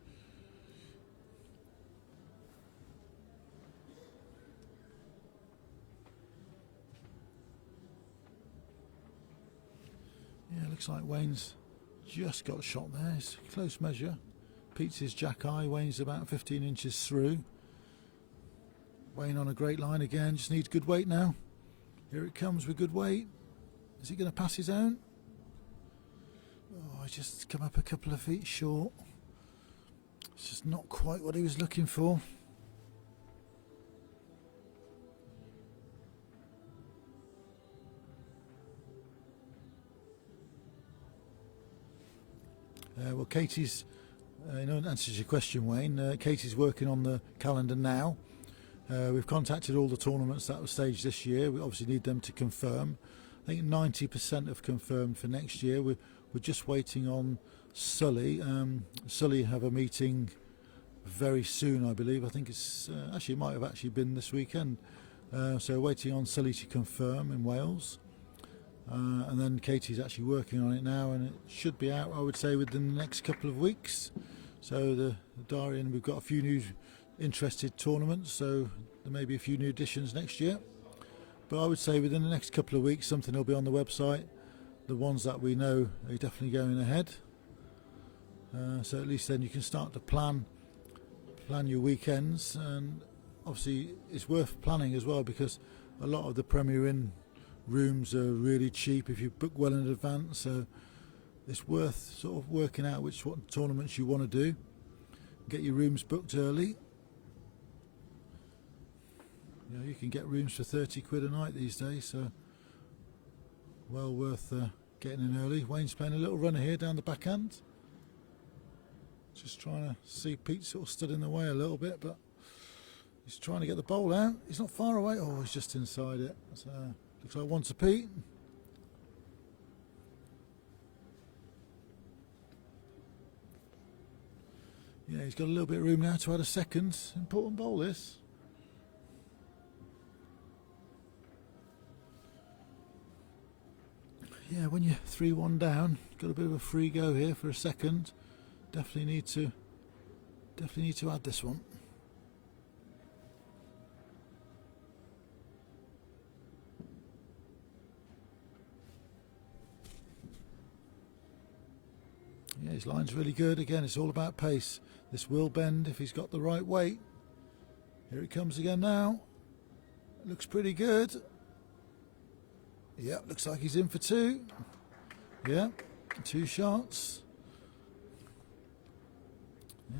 Yeah, looks like Wayne's just got shot there. It's a close measure. Pete's his jack eye. Wayne's about 15 inches through. Wayne on a great line again. Just needs good weight now. Here it comes with good weight. Is he going to pass his own? Oh, he's just come up a couple of feet short. It's just not quite what he was looking for. Well, Katie's, in answer to your question, Wayne, Katie's working on the calendar now. We've contacted all the tournaments that were staged this year. We obviously need them to confirm. I think 90% have confirmed for next year. We're just waiting on Sully. Sully have a meeting very soon, I believe. I think it's actually, it might have actually been this weekend. So waiting on Sully to confirm in Wales. And then Katie's actually working on it now, and it should be out, I would say, within the next couple of weeks. So the diary, and we've got a few new interested tournaments, so there may be a few new additions next year. But I would say within the next couple of weeks something will be on the website. The ones that we know are definitely going ahead. So at least then you can start to plan your weekends, and obviously it's worth planning as well, because a lot of the Premier Inn rooms are really cheap if you book well in advance, so it's worth sort of working out what tournaments you want to do. Get your rooms booked early. You know, you can get rooms for 30 quid a night these days, so well worth getting in early. Wayne's playing a little runner here down the backhand. Just trying to see Pete sort of stood in the way a little bit, but he's trying to get the bowl out. He's not far away. Oh, he's just inside it. So looks like one to Pete. Yeah, he's got a little bit of room now to add a second. Important bowl this. Yeah, when you're 3-1 down, got a bit of a free go here for a second. Definitely need to add this one. Yeah, his line's really good. Again, it's all about pace. This will bend if he's got the right weight. Here it comes again now. Looks pretty good. Yeah, looks like he's in for two. Yeah, 2 shots.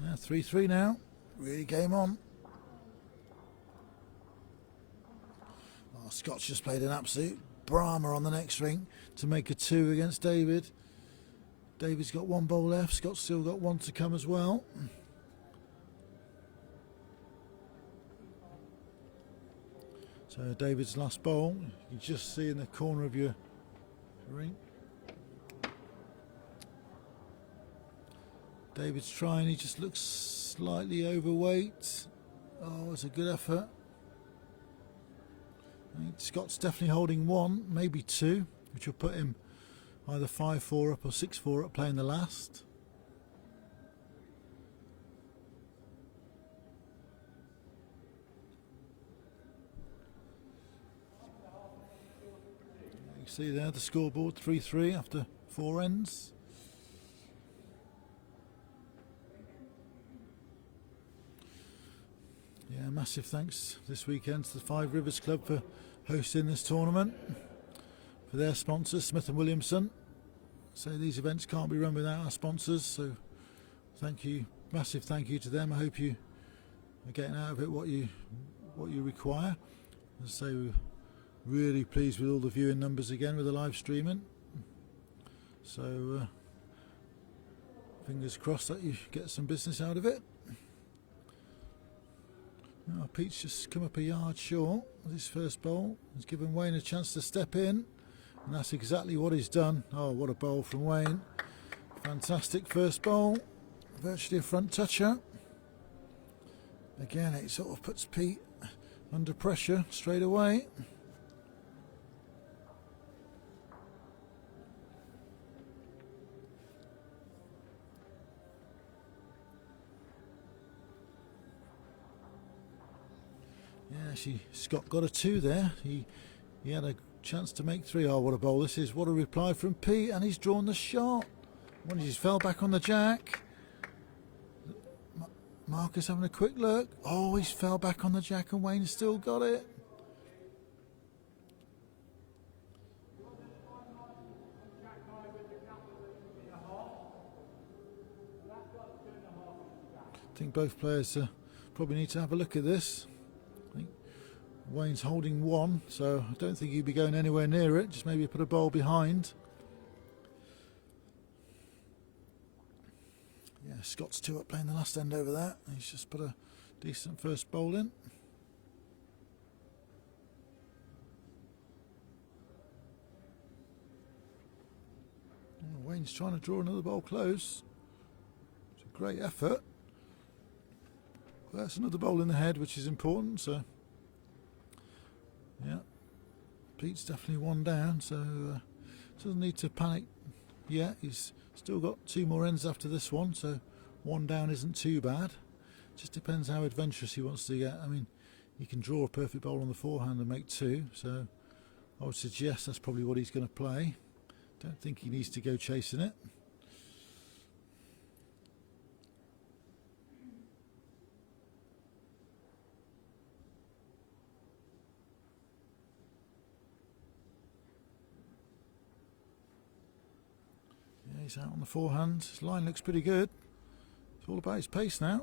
Yeah, 3-3 now. Really game on. Oh, Scott's just played an absolute Brahma on the next ring to make a 2 against David. David's got 1 bowl left. Scott's still got 1 to come as well. So David's last bowl, you can just see in the corner of your ring. David's trying, he just looks slightly overweight. Oh, it's a good effort. I think Scott's definitely holding 1, maybe 2, which will put him either 5-4 up or 6-4 up playing the last. You can see there the scoreboard, 3-3 after 4 ends. Yeah, massive thanks this weekend to the Five Rivers Club for hosting this tournament. For their sponsors, Smith & Williamson. So these events can't be run without our sponsors, so thank you, massive thank you to them. I hope you are getting out of it what you require. As I say, we're really pleased with all the viewing numbers again with the live streaming. So fingers crossed that you get some business out of it. Oh, Pete's just come up a yard short with his first bowl. He's given Wayne a chance to step in, and that's exactly what he's done. Oh, what a bowl from Wayne. Fantastic first bowl. Virtually a front toucher. Again, it sort of puts Pete under pressure straight away. Yeah, Scott got a 2 there. He had a chance to make 3. Oh, what a bowl this is. What a reply from Pete, and he's drawn the shot. When he just fell back on the jack. Marcus having a quick look. Oh, he's fell back on the jack and Wayne still got it. I think both players probably need to have a look at this. I think Wayne's holding 1, so I don't think he'd be going anywhere near it. Just maybe put a bowl behind. Scott's 2 up playing the last end over there. He's just put a decent first bowl in. Wayne's trying to draw another bowl close. It's a great effort. Well, that's another bowl in the head, which is important. So, yeah, Pete's definitely 1 down. So doesn't need to panic yet. He's still got 2 more ends after this one. So 1 down isn't too bad. Just depends how adventurous he wants to get. I mean, he can draw a perfect bowl on the forehand and make 2. So I would suggest that's probably what he's going to play. Don't think he needs to go chasing it. Yeah, he's out on the forehand. His line looks pretty good. It's all about his pace now.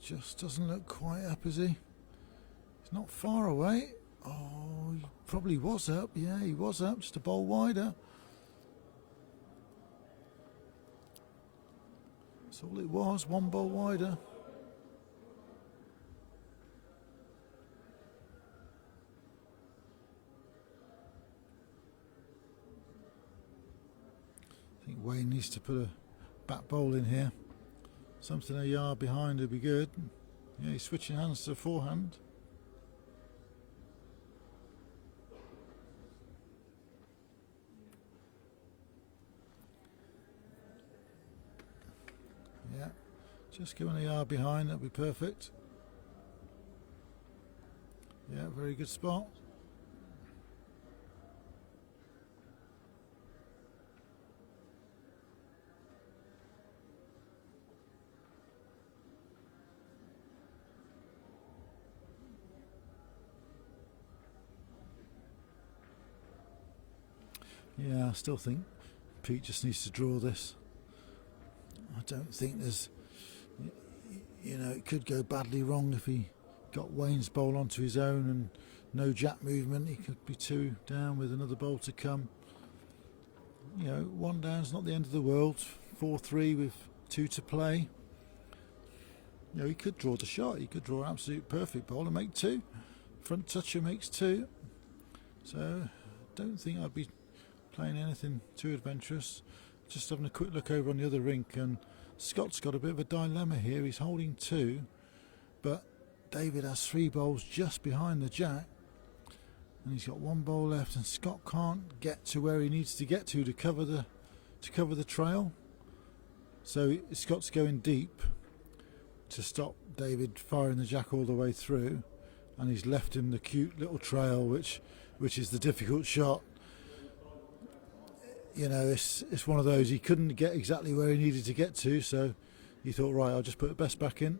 Just doesn't look quite up, is he? He's not far away. Oh, he probably was up. Yeah, he was up, just a bowl wider. That's all it was, 1 bowl wider. I think Wayne needs to put a back bowl in here. Something a yard behind would be good. Yeah, he's switching hands to the forehand. Yeah, just going a yard behind, that'd be perfect. Yeah, very good spot. Yeah, I still think Pete just needs to draw this. I don't think there's, you know, it could go badly wrong if he got Wayne's bowl onto his own and no jack movement. He could be 2 down with another bowl to come. You know, 1 down's not the end of the world. 4-3 with 2 to play. You know, he could draw the shot. He could draw an absolute perfect bowl and make 2. Front toucher makes 2. So, don't think I'd be playing anything too adventurous. Just having a quick look over on the other rink, and Scott's got a bit of a dilemma here. He's holding 2, but David has 3 bowls just behind the jack, and he's got 1 bowl left, and Scott can't get to where he needs to get to cover the trail. So Scott's going deep to stop David firing the jack all the way through, and he's left him the cute little trail, which is the difficult shot. You know, it's one of those, he couldn't get exactly where he needed to get to, so he thought, right, I'll just put the best back in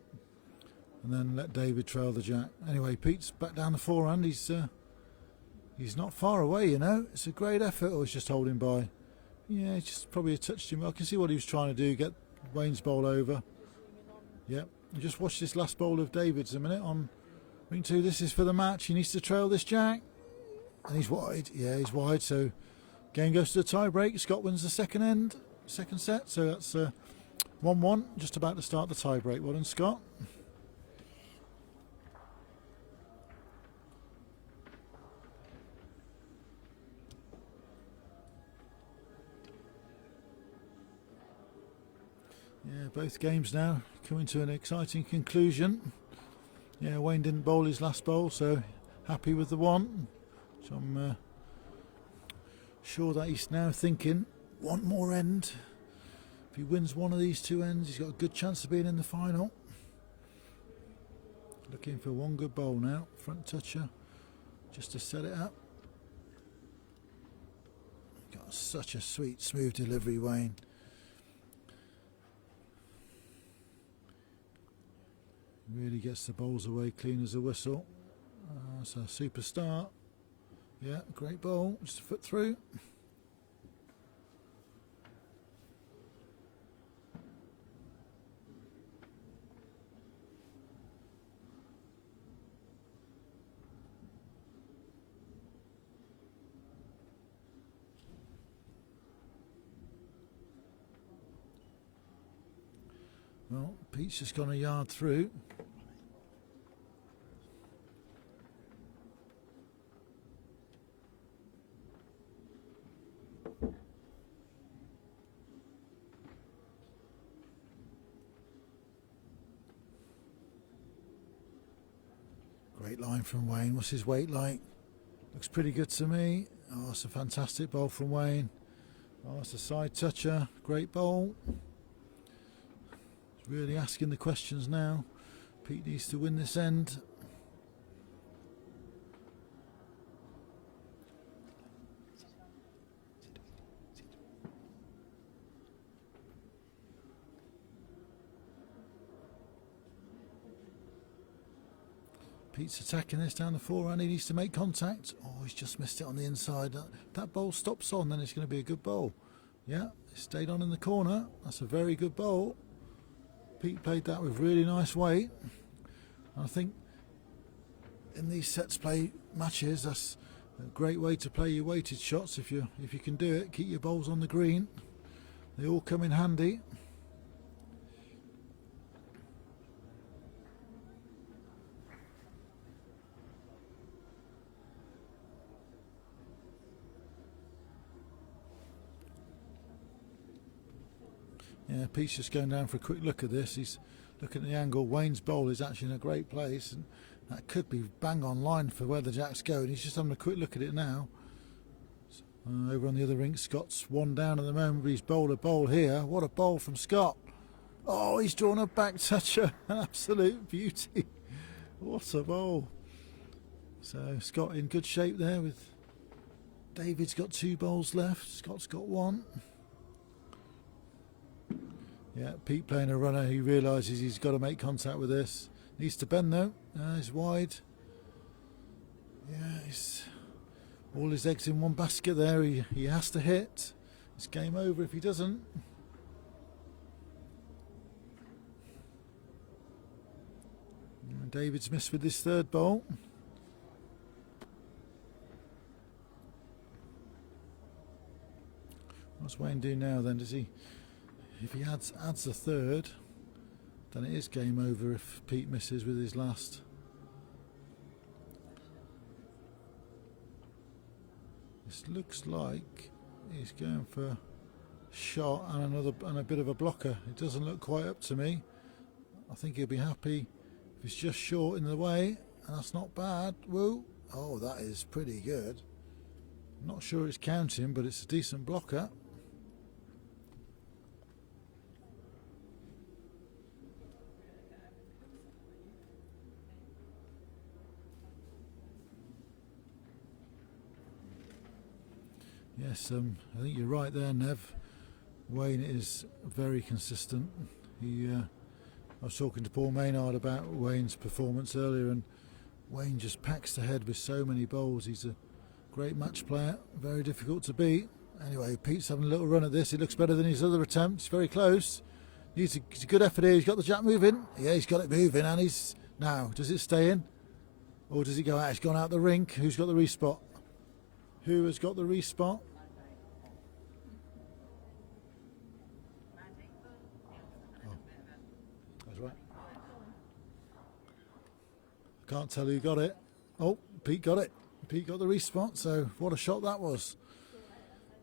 and then let David trail the jack. Anyway, Pete's back down the forehand. He's not far away, you know. It's a great effort. Or he's just holding by. Yeah, he's just probably touched him. I can see what he was trying to do, get Wayne's bowl over. Yep, and just watch this last bowl of David's a minute on ring 2. This is for the match. He needs to trail this jack, and he's wide. Yeah, he's wide, so game goes to the tie break. Scott wins the second set, so that's 1-1, just about to start the tie break. Well done, Scott. Yeah, both games now coming to an exciting conclusion. Yeah, Wayne didn't bowl his last bowl, so happy with the 1. So I'm sure that he's now thinking 1 more end. If he wins one of these 2 ends, he's got a good chance of being in the final. Looking for 1 good bowl now, front toucher, just to set it up. Got such a sweet, smooth delivery, Wayne. Really gets the bowls away clean as a whistle. That's a super start. Yeah, great bowl, just a foot through. Well, Pete's just gone a yard through. Great line from Wayne. What's his weight like? Looks pretty good to me. Oh, it's a fantastic bowl from Wayne. Oh, it's a side toucher. Great bowl. He's really asking the questions now. Pete needs to win this end. Pete's attacking this down the forehand. He needs to make contact. Oh, he's just missed it on the inside. That bowl stops on, then it's going to be a good bowl. Yeah, it stayed on in the corner. That's a very good bowl. Pete played that with really nice weight. And I think in these sets play matches, that's a great way to play your weighted shots. If you can do it, keep your bowls on the green. They all come in handy. Yeah, Pete's just going down for a quick look at this. He's looking at the angle. Wayne's bowl is actually in a great place, and that could be bang on line for where the jacks go. And he's just having a quick look at it now. Over on the other rink, Scott's one down at the moment, but he's bowled a bowl here. What a bowl from Scott! Oh, he's drawn a back toucher, an absolute beauty. What a bowl! So Scott in good shape there. With David's got 2 bowls left. Scott's got 1. Yeah, Pete playing a runner. He realises he's got to make contact with this. Needs to bend though. He's wide. Yeah, he's all his eggs in one basket there. He has to hit. It's game over if he doesn't. And David's missed with his 3rd bowl. What's Wayne do now then? Does he? If he adds a 3rd, then it is game over if Pete misses with his last. This looks like he's going for a shot and a bit of a blocker. It doesn't look quite up to me. I think he'll be happy if it's just short in the way, and that's not bad. Woo! Oh, that is pretty good. I'm not sure it's counting, but it's a decent blocker. Yes, I think you're right there, Nev. Wayne is very consistent. I was talking to Paul Maynard about Wayne's performance earlier, and Wayne just packs the head with so many bowls. He's a great match player, very difficult to beat. Anyway, Pete's having a little run at this. It looks better than his other attempts. Very close. It's a good effort here. He's got the jack moving. Yeah, he's got it moving, and he's now. Does it stay in, or does it go out? It's gone out the rink. Who's got the respot? Who has got the respot? Oh, that's right. I can't tell who got it. Oh, Pete got it. Pete got the respot. So what a shot that was.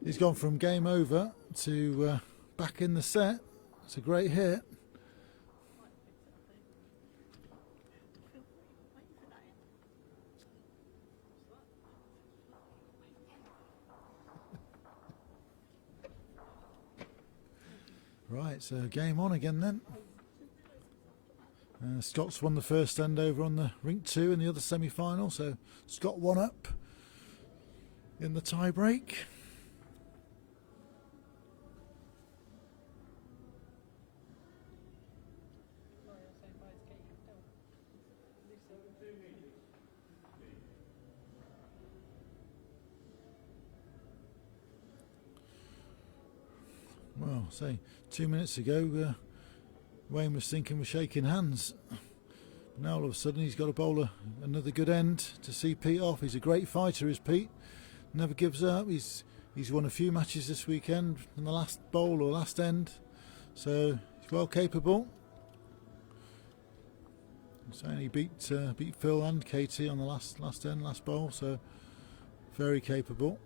He's gone from game over to back in the set. It's a great hit. Right, so game on again then. Scott's won the first end over on the rink 2 in the other semi-final, so Scott 1 up in the tie break. Well, say 2 minutes ago, Wayne was thinking we're shaking hands. But now all of a sudden he's got to bowl another good end to see Pete off. He's a great fighter, is Pete. Never gives up. He's won a few matches this weekend in the last bowl or last end, so he's well capable. So he beat Phil and Katie on the last bowl, so very capable.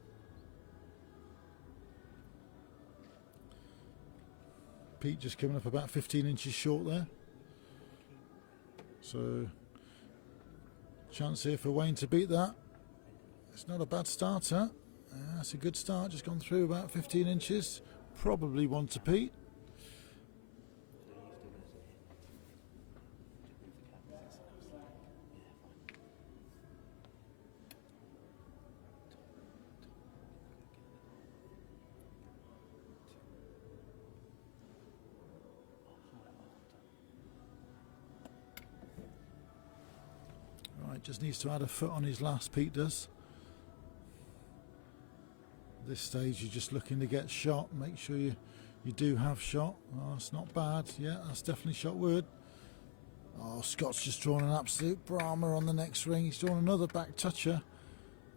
Pete just coming up about 15 inches short there. So chance here for Wayne to beat that. It's not a bad starter. That's a good start, just gone through about 15 inches. Probably one to Pete. Right, just needs to add a foot on his last, Pete does. At this stage you're just looking to get shot. Make sure you do have shot. Oh, it's not bad. Yeah, that's definitely shot word. Oh, Scott's just drawn an absolute Brahma on the next ring. He's drawn another back toucher.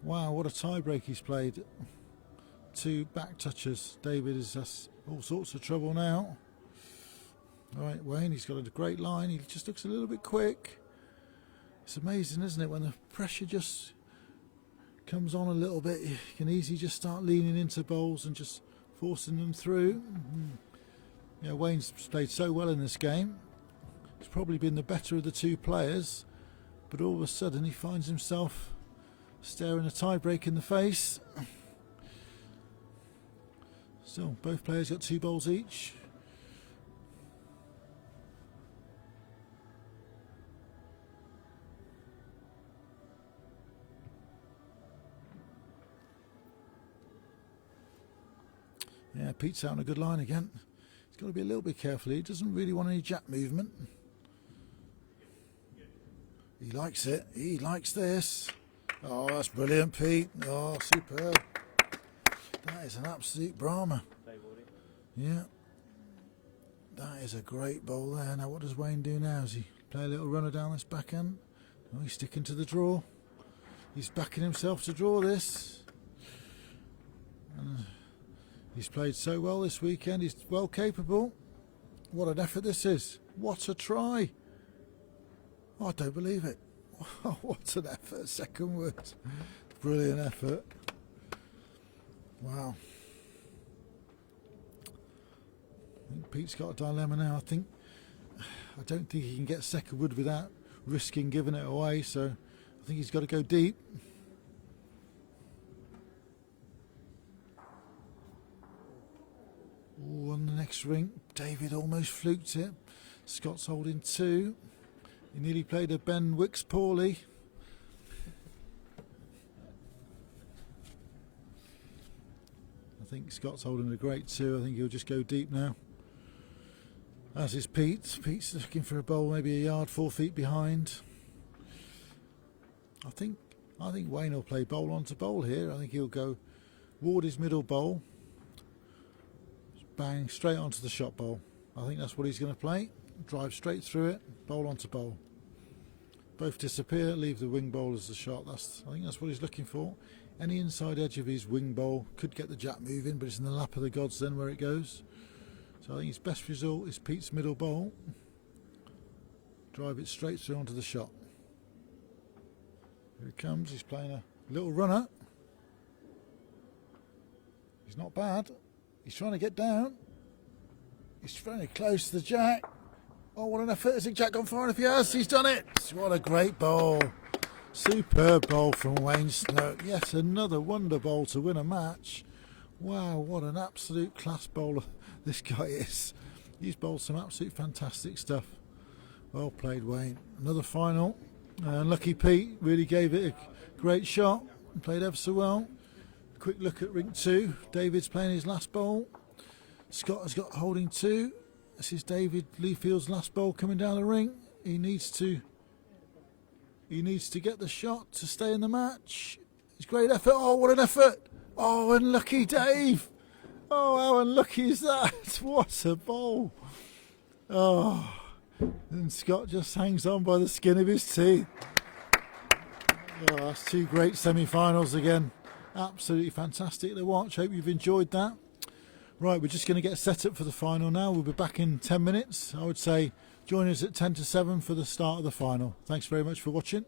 Wow, what a tie break he's played. 2 back touchers. David is just all sorts of trouble now. Right, Wayne, he's got a great line. He just looks a little bit quick. It's amazing, isn't it, when the pressure just comes on a little bit, you can easily just start leaning into bowls and just forcing them through. Yeah, Wayne's played so well in this game. He's probably been the better of the 2 players, but all of a sudden he finds himself staring a tie-break in the face. Still, both players got 2 bowls each. Yeah, Pete's out on a good line again. He's got to be a little bit careful. He doesn't really want any jack movement. He likes it. He likes this. Oh, that's brilliant, Pete. Oh, superb. That is an absolute Brahma. Yeah. That is a great bowl there. Now, what does Wayne do now? Does he play a little runner down this backhand? Oh, he's sticking to the draw. He's backing himself to draw this. And he's played so well this weekend. He's well capable. What an effort this is. What a try. Oh, I don't believe it. What an effort. Second word. Brilliant effort. Wow. I think Pete's got a dilemma now. I don't think he can get second wood without risking giving it away, so I think he's got to go deep. Oh, on the next ring, David almost fluked it. Scott's holding 2. He nearly played a Ben Wicks poorly. I think Scott's holding a great 2. I think he'll just go deep now. As is Pete. Pete's looking for a bowl, maybe a yard, 4 feet behind. I think Wayne will play bowl onto bowl here. I think he'll go ward his middle bowl, bang straight onto the shot bowl. I think that's what he's going to play. Drive straight through it, bowl onto bowl. Both disappear, leave the wing bowl as the shot. I think that's what he's looking for. Any inside edge of his wing bowl could get the jack moving, but it's in the lap of the gods then where it goes. So I think his best result is Pete's middle bowl. Drive it straight through onto the shot. Here he comes, he's playing a little runner. He's not bad. He's trying to get down. He's very close to the jack. Oh, what an effort. Has the jack gone far enough? Yes, he's done it. What a great bowl. Superb bowl from Wayne Snook. Yet another wonder bowl to win a match. Wow, what an absolute class bowler this guy is. He's bowled some absolute fantastic stuff. Well played, Wayne. Another final. Lucky Pete really gave it a great shot. Played ever so well. Quick look at ring 2. David's playing his last bowl. Scott has got holding 2. This is David Leafield's last bowl coming down the ring. He needs to get the shot to stay in the match. It's great effort. Oh, what an effort. Oh, unlucky Dave. Oh, how unlucky is that? What a bowl. Oh, and Scott just hangs on by the skin of his teeth. Oh, that's 2 great semi-finals again. Absolutely fantastic to watch. Hope you've enjoyed that. Right, we're just going to get set up for the final now. We'll be back in 10 minutes. I would say Join us at 10 to 7 for the start of the final. Thanks very much for watching.